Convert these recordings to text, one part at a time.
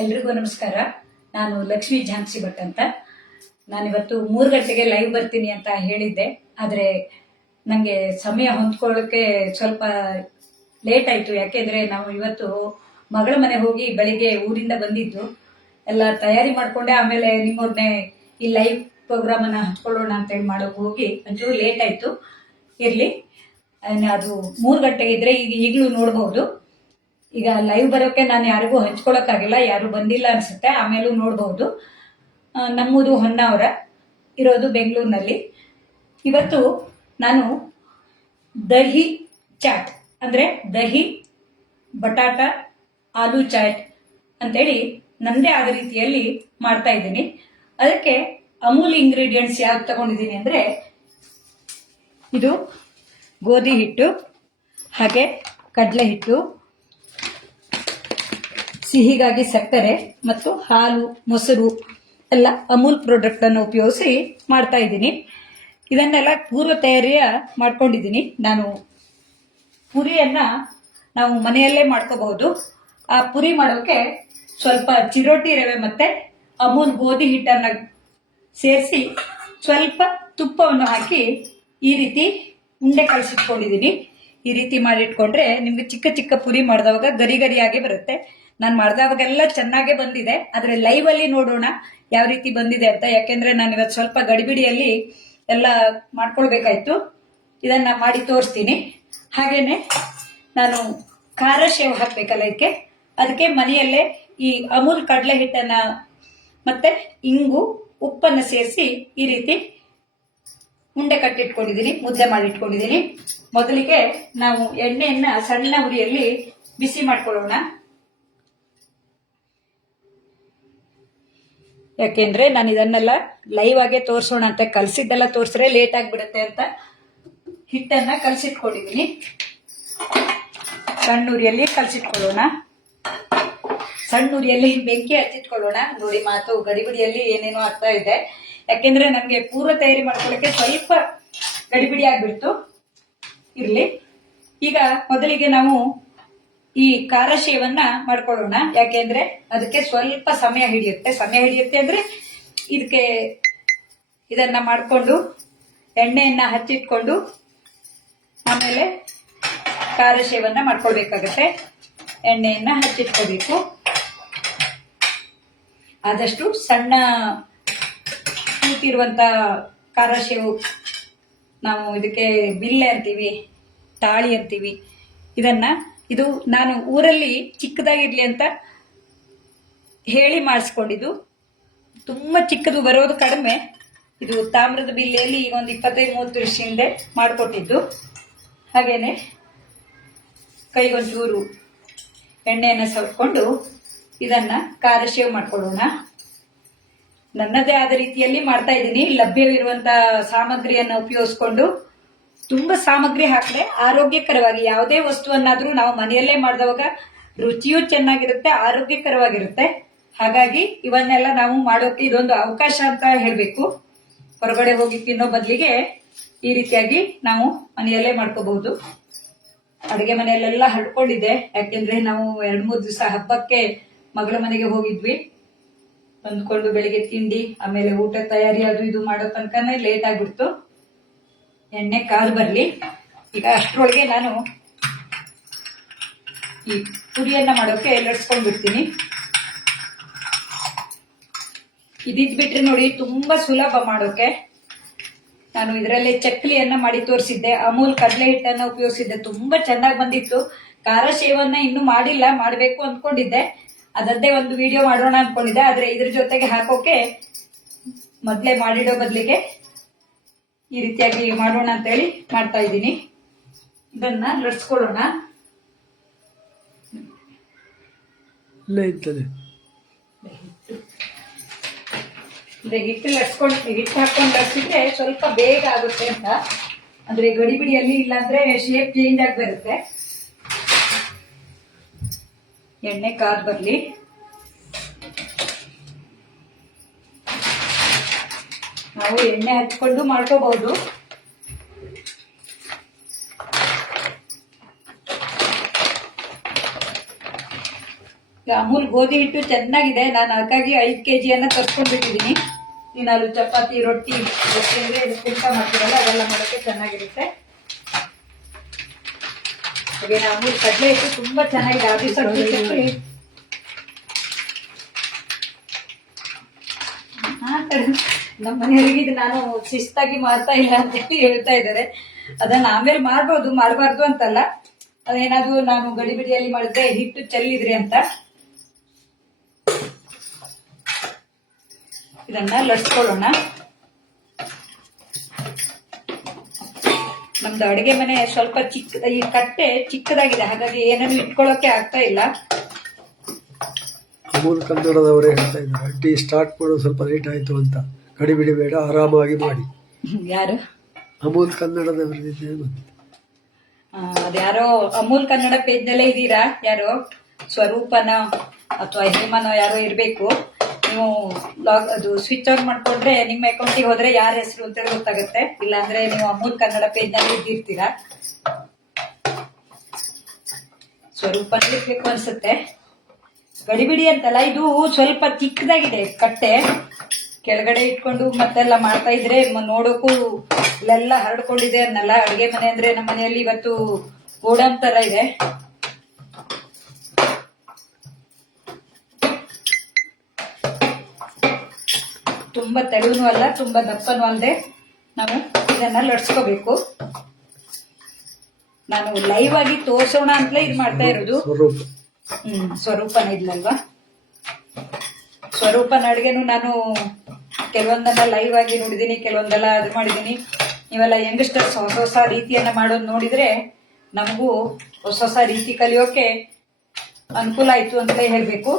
ಎಲ್ರಿಗೂ ನಮಸ್ಕಾರ. ನಾನು ಲಕ್ಷ್ಮೀ ಝಾನ್ಸಿ ಭಟ್ ಅಂತ. ನಾನಿವತ್ತು 3 ಗಂಟೆಗೆ ಲೈವ್ ಬರ್ತೀನಿ ಅಂತ ಹೇಳಿದ್ದೆ, ಆದರೆ ನನಗೆ ಸಮಯ ಹೊಂದ್ಕೊಳ್ಳೋಕೆ ಸ್ವಲ್ಪ ಲೇಟ್ ಆಯಿತು. ಯಾಕೆಂದರೆ ನಾವು ಇವತ್ತು ಮಗಳ ಮನೆ ಹೋಗಿ ಬೆಳಿಗ್ಗೆ ಊರಿಂದ ಬಂದಿದ್ದು, ಎಲ್ಲ ತಯಾರಿ ಮಾಡಿಕೊಂಡೆ. ಆಮೇಲೆ ನಿಮ್ಮವ್ರನ್ನೇ ಈ ಲೈವ್ ಪ್ರೋಗ್ರಾಮನ್ನು ಹಂಚ್ಕೊಳ್ಳೋಣ ಅಂತೇಳಿ ಮಾಡೋಕೆ ಹೋಗಿ ಒಂಚೂರು ಲೇಟ್ ಆಯಿತು. ಇರಲಿ, ಅದು 3 ಗಂಟೆಗೆ ಇದ್ರೆ ಈಗಲೂ ನೋಡ್ಬೋದು. ಈಗ ಲೈವ್ ಬರೋಕೆ ನಾನು ಯಾರಿಗೂ ಹಂಚ್ಕೊಳಕ್ಕಾಗಿಲ್ಲ, ಯಾರು ಬಂದಿಲ್ಲ ಅನ್ಸುತ್ತೆ. ಆಮೇಲೂ ನೋಡ್ಬೋದು. ನಮ್ಮೂರು ಹೊನ್ನಾವರ, ಇರೋದು ಬೆಂಗಳೂರಿನಲ್ಲಿ. ಇವತ್ತು ನಾನು ದಹಿ ಚಾಟ್ ಅಂದರೆ ದಹಿ ಬಟಾಟ ಆಲೂ ಚಾಟ್ ಅಂತೇಳಿ ನನ್ನದೇ ಆದ ರೀತಿಯಲ್ಲಿ ಮಾಡ್ತಾ ಇದ್ದೀನಿ. ಅದಕ್ಕೆ ಅಮೂಲ್ ಇಂಗ್ರೀಡಿಯೆಂಟ್ಸ್ ಯಾವ್ದು ತಗೊಂಡಿದ್ದೀನಿ ಅಂದರೆ, ಇದು ಗೋಧಿ ಹಿಟ್ಟು, ಹಾಗೆ ಕಡಲೆ ಹಿಟ್ಟು, ಸಿಹಿಗಾಗಿ ಸಕ್ಕರೆ ಮತ್ತು ಹಾಲು, ಮೊಸರು ಎಲ್ಲ ಅಮೂಲ್ ಪ್ರಾಡಕ್ಟ್ ಅನ್ನು ಉಪಯೋಗಿಸಿ ಮಾಡ್ತಾ ಇದ್ದೀನಿ. ಇದನ್ನೆಲ್ಲ ಪೂರ್ವ ತಯಾರಿಯ ಮಾಡ್ಕೊಂಡಿದ್ದೀನಿ. ನಾನು ಪುರಿಯನ್ನ ನಾವು ಮನೆಯಲ್ಲೇ ಮಾಡ್ಕೋಬಹುದು. ಆ ಪುರಿ ಮಾಡೋಕೆ ಸ್ವಲ್ಪ ಚಿರೋಟಿ ರವೆ ಮತ್ತೆ ಅಮೂಲ್ ಗೋಧಿ ಹಿಟ್ಟನ್ನ ಸೇರಿಸಿ ಸ್ವಲ್ಪ ತುಪ್ಪವನ್ನು ಹಾಕಿ ಈ ರೀತಿ ಉಂಡೆ ಕಳಿಸಿಟ್ಕೊಂಡಿದ್ದೀನಿ. ಈ ರೀತಿ ಮಾಡಿಟ್ಕೊಂಡ್ರೆ ನಿಮ್ಗೆ ಚಿಕ್ಕ ಚಿಕ್ಕ ಪುರಿ ಮಾಡಿದವಾಗ ಗರಿ ಗರಿಯಾಗಿ ಬರುತ್ತೆ. ನಾನು ಮಾಡಿದವಾಗೆಲ್ಲ ಚೆನ್ನಾಗೇ ಬಂದಿದೆ, ಆದರೆ ಲೈವ್ ಅಲ್ಲಿ ನೋಡೋಣ ಯಾವ ರೀತಿ ಬಂದಿದೆ ಅಂತ. ಯಾಕೆಂದ್ರೆ ನಾನು ಇವತ್ತು ಸ್ವಲ್ಪ ಗಡಿಬಿಡಿಯಲ್ಲಿ ಎಲ್ಲ ಮಾಡ್ಕೊಳ್ಬೇಕಾಯ್ತು. ಇದನ್ನ ಮಾಡಿ ತೋರಿಸ್ತೀನಿ. ಹಾಗೇನೆ ನಾನು ಖಾರ ಶೇವ್ ಹಾಕ್ಬೇಕಲ್ಲ ಅದಕ್ಕೆ ಮನೆಯಲ್ಲೇ ಈ ಅಮೂಲ್ ಕಡಲೆ ಹಿಟ್ಟನ್ನ ಮತ್ತೆ ಇಂಗು ಉಪ್ಪನ್ನು ಸೇರಿಸಿ ಈ ರೀತಿ ಉಂಡೆ ಕಟ್ಟಿಟ್ಕೊಂಡಿದ್ದೀನಿ, ಮುದ್ದೆ ಮಾಡಿ ಇಟ್ಕೊಂಡಿದ್ದೀನಿ. ಮೊದಲಿಗೆ ನಾವು ಎಣ್ಣೆಯನ್ನ ಸಣ್ಣ ಉರಿಯಲ್ಲಿ ಬಿಸಿ ಮಾಡ್ಕೊಳ್ಳೋಣ. ಯಾಕೆಂದ್ರೆ ನಾನು ಇದನ್ನೆಲ್ಲ ಲೈವ್ ಆಗೇ ತೋರಿಸೋಣ ಅಂತ, ಕಲಸಿದ್ದೆಲ್ಲ ತೋರಿಸ್ರೆ ಲೇಟ್ ಆಗಿಬಿಡುತ್ತೆ ಅಂತ ಹಿಟ್ಟನ್ನ ಕಲಸಿಟ್ಕೊಂಡಿದ್ದೀನಿ. ಸಣ್ಣ ಉರಿಯಲ್ಲಿ ಕಲಸಿಟ್ಕೊಳ್ಳೋಣ. ಸಣ್ಣ ಉರಿಯಲ್ಲಿ ಬೆಂಕಿ ಹಚ್ಚಿಟ್ಕೊಳ್ಳೋಣ. ನೋಡಿ, ಮಾತು ಗಡಿಬಿಡಿಯಲ್ಲಿ ಏನೇನೋ ಆಗ್ತಾ ಇದೆ. ಯಾಕೆಂದ್ರೆ ನನಗೆ ಪೂರ್ವ ತಯಾರಿ ಮಾಡ್ಕೊಳ್ಳೋಕೆ ಸ್ವಲ್ಪ ಗಡಿಬಿಡಿ ಆಗ್ಬಿಡ್ತು. ಇರ್ಲಿ, ಈಗ ಮೊದಲಿಗೆ ನಾವು ಈ ಖಾರ ಶೇವನ್ನ ಮಾಡ್ಕೊಳ್ಳೋಣ. ಯಾಕೆಂದ್ರೆ ಅದಕ್ಕೆ ಸ್ವಲ್ಪ ಸಮಯ ಹಿಡಿಯುತ್ತೆ ಅಂದ್ರೆ ಇದಕ್ಕೆ ಇದನ್ನ ಮಾಡಿಕೊಂಡು ಎಣ್ಣೆಯನ್ನ ಹಚ್ಚಿಟ್ಕೊಂಡು ಆಮೇಲೆ ಖಾರ ಶೇವನ್ನ ಮಾಡ್ಕೊಳ್ಬೇಕಾಗತ್ತೆ. ಎಣ್ಣೆಯನ್ನ ಹಚ್ಚಿಟ್ಕೋಬೇಕು. ಆದಷ್ಟು ಸಣ್ಣ ಕೂತಿರುವಂತ ಖಾರ ಶೇವು, ನಾವು ಇದಕ್ಕೆ ಬಿಲ್ಲೆ ಅಂತೀವಿ, ತಾಳಿ ಅಂತೀವಿ. ಇದು ನಾನು ಊರಲ್ಲಿ ಚಿಕ್ಕದಾಗಿರ್ಲಿ ಅಂತ ಹೇಳಿ ಮಾಡಿಸ್ಕೊಂಡಿದ್ದು. ತುಂಬಾ ಚಿಕ್ಕದು ಬರೋದು ಕಡಿಮೆ. ಇದು ತಾಮ್ರದ ಬಿಲ್ಲೆಯಲ್ಲಿ ಈಗ ಒಂದು 25-30 ವರ್ಷ ಹಿಂದೆ ಮಾಡಿಕೊಟ್ಟಿದ್ದು. ಹಾಗೇನೆ ಕೈಗೊಂಚೂರು ಎಣ್ಣೆಯನ್ನು ಸವರ್ಕೊಂಡು ಇದನ್ನ ಖಾರ ಶೇವ್ ಮಾಡ್ಕೊಳ್ಳೋಣ. ನನ್ನದೇ ಆದ ರೀತಿಯಲ್ಲಿ ಮಾಡ್ತಾ ಇದ್ದೀನಿ. ಲಭ್ಯವಿರುವಂತ ಸಾಮಗ್ರಿಯನ್ನು ಉಪಯೋಗಿಸ್ಕೊಂಡು, ತುಂಬಾ ಸಾಮಗ್ರಿ ಹಾಕಿದ್ರೆ ಆರೋಗ್ಯಕರವಾಗಿ ಯಾವುದೇ ವಸ್ತುವನ್ನಾದ್ರೂ ನಾವು ಮನೆಯಲ್ಲೇ ಮಾಡಿದವಾಗ ರುಚಿಯೂ ಚೆನ್ನಾಗಿರುತ್ತೆ, ಆರೋಗ್ಯಕರವಾಗಿರುತ್ತೆ. ಹಾಗಾಗಿ ಇವನ್ನೆಲ್ಲ ನಾವು ಮಾಡೋಕೆ ಇದೊಂದು ಅವಕಾಶ ಅಂತ ಹೇಳ್ಬೇಕು. ಹೊರಗಡೆ ಹೋಗಿ ತಿನ್ನೋ ಬದಲಿಗೆ ಈ ರೀತಿಯಾಗಿ ನಾವು ಮನೆಯಲ್ಲೇ ಮಾಡ್ಕೋಬಹುದು. ಅಡುಗೆ ಮನೆಯಲ್ಲೆಲ್ಲ ಹಡ್ಕೊಂಡಿದ್ದೆ. ಯಾಕೆಂದ್ರೆ ನಾವು 2-3 ದಿವಸ ಹಬ್ಬಕ್ಕೆ ಮಗಳ ಮನೆಗೆ ಹೋಗಿದ್ವಿ. ಬಂದ್ಕೊಂಡು ಬೆಳಿಗ್ಗೆ ತಿಂಡಿ ಆಮೇಲೆ ಊಟ ತಯಾರಿ ಅದು ಇದು ಮಾಡೋ ತನಕನೇ ಲೇಟ್ ಆಗ್ಬಿಡ್ತು. ಎಣ್ಣೆ ಕಾದು ಬರ್ಲಿ. ಈಗ ಅಷ್ಟರೊಳಗೆ ನಾನು ಈ ಪುರಿಯನ್ನ ಮಾಡೋಕೆ ಲಟ್ಸ್ಕೊಂಡ್ಬಿಡ್ತೀನಿ. ಇದಿದ್ಬಿಟ್ರೆ ನೋಡಿ ತುಂಬಾ ಸುಲಭ ಮಾಡೋಕೆ. ನಾನು ಇದರಲ್ಲೇ ಚಕ್ಲಿಯನ್ನ ಮಾಡಿ ತೋರಿಸಿದ್ದೆ, ಅಮೂಲ್ ಕಡಲೆ ಹಿಟ್ಟನ್ನ ಉಪಯೋಗಿಸಿದ್ದೆ, ತುಂಬಾ ಚೆನ್ನಾಗಿ ಬಂದಿತ್ತು. ಖಾರ ಶೇವನ್ನ ಇನ್ನೂ ಮಾಡಿಲ್ಲ, ಮಾಡಬೇಕು ಅಂದ್ಕೊಂಡಿದ್ದೆ. ಅದದ್ದೇ ಒಂದು ವಿಡಿಯೋ ಮಾಡೋಣ ಅನ್ಕೊಂಡಿದ್ದೆ, ಆದ್ರೆ ಇದ್ರ ಜೊತೆಗೆ ಹಾಕೋಕೆ ಮೊದ್ಲೇ ಮಾಡಿಡೋ ಬದಲಿಗೆ ಈ ರೀತಿಯಾಗಿ ಮಾಡೋಣ ಅಂತ ಹೇಳಿ ಮಾಡ್ತಾ ಇದ್ದೀನಿ. ಇದನ್ನ ಲಟ್ಸ್ಕೊಳ್ಳೋಣ. ಹಿಟ್ಟು ಹಾಕೊಂಡು ಲಟ್ಸಿದ್ರೆ ಸ್ವಲ್ಪ ಬೇಗ ಆಗುತ್ತೆ ಅಂತ. ಅಂದ್ರೆ ಗಡಿಬಿಡಿಯಲ್ಲಿ, ಇಲ್ಲಾಂದ್ರೆ ಶೇಪ್ ಚೇಂಜ್ ಆಗಿ ಬರುತ್ತೆ. ಎಣ್ಣೆ ಕಾದ್ ಬರ್ಲಿ. ನಾವು ಎಣ್ಣೆ ಹಚ್ಕೊಂಡು ಮಾಡ್ಕೋಬಹುದು. ಅಮೂಲ್ ಗೋಧಿ ಹಿಟ್ಟು ಚೆನ್ನಾಗಿದೆ. ನಾನು ಅದಕ್ಕಾಗಿ 5 kg ತರ್ಸ್ಕೊಂಡ್ಬಿಟ್ಟಿದ್ದೀನಿ. ನೀನು ಚಪಾತಿ ರೊಟ್ಟಿ ಅಂದ್ರೆ ಕುಂಟ ಮಾಡ್ತೀರಲ್ಲ ಅದೆಲ್ಲ ಮಾಡೋಕ್ಕೆ ಚೆನ್ನಾಗಿರುತ್ತೆ. ಹಾಗೆ ಅಮೂಲ್ ಕಡಲೆ ಹಿಟ್ಟು ತುಂಬಾ ಚೆನ್ನಾಗಿದೆ. ನಮ್ಮ ಮನೆಯವರಿಗೆ ನಾನು ಶಿಸ್ತಾಗಿ ಮಾಡ್ತಾ ಇಲ್ಲ ಅಂತ ಹೇಳಿ ಹೇಳ್ತಾ ಇದ್ದಾರೆ. ಅದನ್ನ ಆಮೇಲೆ ಮಾಡ್ಬೋದು, ಮಾಡಬಾರ್ದು ಅಂತಲ್ಲ. ಅದೇನಾದ್ರು ನಾನು ಗಡಿಬಿಡಿಯಲ್ಲಿ ಮಾಡಿದ್ರೆ ಹಿಟ್ಟು ಚೆಲ್ಲಿದ್ರಿ ಅಂತ. ಇದನ್ನ ಲಟ್ಸ್ಕೊಳ್ಳೋಣ. ನಮ್ದು ಅಡುಗೆ ಮನೆ ಸ್ವಲ್ಪ ಈ ಕಟ್ಟೆ ಚಿಕ್ಕದಾಗಿದೆ, ಹಾಗಾಗಿ ಏನನ್ನು ಇಟ್ಕೊಳ್ಳೋಕೆ ಆಗ್ತಾ ಇಲ್ಲ. ಅಮೂಲ್ ಕನ್ನಡದವರೇ ಹೇಳ್ತಾ ಇದ್ದಾರೆ, ಟೀ ಸ್ಟಾರ್ಟ್ ಮಾಡೋದು ಸ್ವಲ್ಪ ಲೇಟ್ ಆಯ್ತು ಅಂತ. ಗಡಿಬಿಡಿ ಬೇಡ, ಆರಾಮಾಗಿ ಮಾಡಿ. ಯಾರು? ಅಮೂಲ್ ಕನ್ನಡದವರಿದೆ. ಅದ್ಯಾರೋ ಅಮೂಲ್ ಕನ್ನಡ ಪೇಜ್ನಲ್ಲೇ ಇದ್ದೀರಾ? ಯಾರೋ ಸ್ವರೂಪನ ಅಥವಾ ಹೇಮನೋ ಯಾರೋ ಇರ್ಬೇಕು. ನೀವು ಅದು ಸ್ವಿಚ್ ಆನ್ ಮಾಡ್ಕೊಂಡ್ರೆ ನಿಮ್ಮ ಅಕೌಂಟಿಗೆ ಹೋದ್ರೆ ಯಾರ ಹೆಸರು ಅಂತ ಗೊತ್ತಾಗುತ್ತೆ. ಇಲ್ಲಾಂದ್ರೆ ನೀವು ಅಮೂಲ್ ಕನ್ನಡ ಪೇಜ್ನಲ್ಲಿ ಇದ್ದಿರ್ತೀರಾ. ಸ್ವರೂಪನ ಇರ್ಬೇಕು ಅನ್ಸುತ್ತೆ. ಗಡಿಬಿಡಿ ಅಂತಲ್ಲ, ಇದು ಸ್ವಲ್ಪ ಚಿಕ್ಕದಾಗಿದೆ ಕಟ್ಟೆ. ಕೆಳಗಡೆ ಇಟ್ಕೊಂಡು ಮತ್ತೆಲ್ಲ ಮಾಡ್ತಾ ಇದ್ರೆ ನೋಡೋಕು ಇಲ್ಲೆಲ್ಲ ಹರಡ್ಕೊಂಡಿದೆ ಅನ್ನಲ್ಲ. ಅಡುಗೆ ಮನೆ ಅಂದ್ರೆ ನಮ್ಮ ಮನೆಯಲ್ಲಿ ಇವತ್ತು ಗೋಡನ್ ತರ ಇದೆ. ತುಂಬಾ ತೆಳುವೂ ಅಲ್ಲ, ತುಂಬಾ ದಪ್ಪನೂ ಅಲ್ಲದೆ ನಾವು ಇದನ್ನ ಲಟ್ಸ್ಕೋಬೇಕು. ನಾನು ಲೈವ್ ಆಗಿ ತೋರ್ಸೋಣ ಅಂತಲೇ ಇದು ಮಾಡ್ತಾ ಇರೋದು. ಸ್ವರೂಪನ ಇದ್ಲಲ್ವಾ, ಸ್ವರೂಪನ ಅಡುಗೆನು ನಾನು ಕೆಲವೊಂದನ್ನ ಲೈವ್ ಆಗಿ ನೋಡಿದೀನಿ, ಕೆಲವೊಂದೆಲ್ಲ ಅದು ಮಾಡಿದೀನಿ. ನೀವೆಲ್ಲ ಯಂಗ್ಸ್ಟರ್ಸ್ ಹೊಸ ಹೊಸ ರೀತಿಯನ್ನ ಮಾಡೋದು ನೋಡಿದ್ರೆ ನಮಗೂ ಹೊಸ ಹೊಸ ರೀತಿ ಕಲಿಯೋಕೆ ಅನುಕೂಲ ಆಯ್ತು ಅಂತ ಹೇಳ್ಬೇಕು.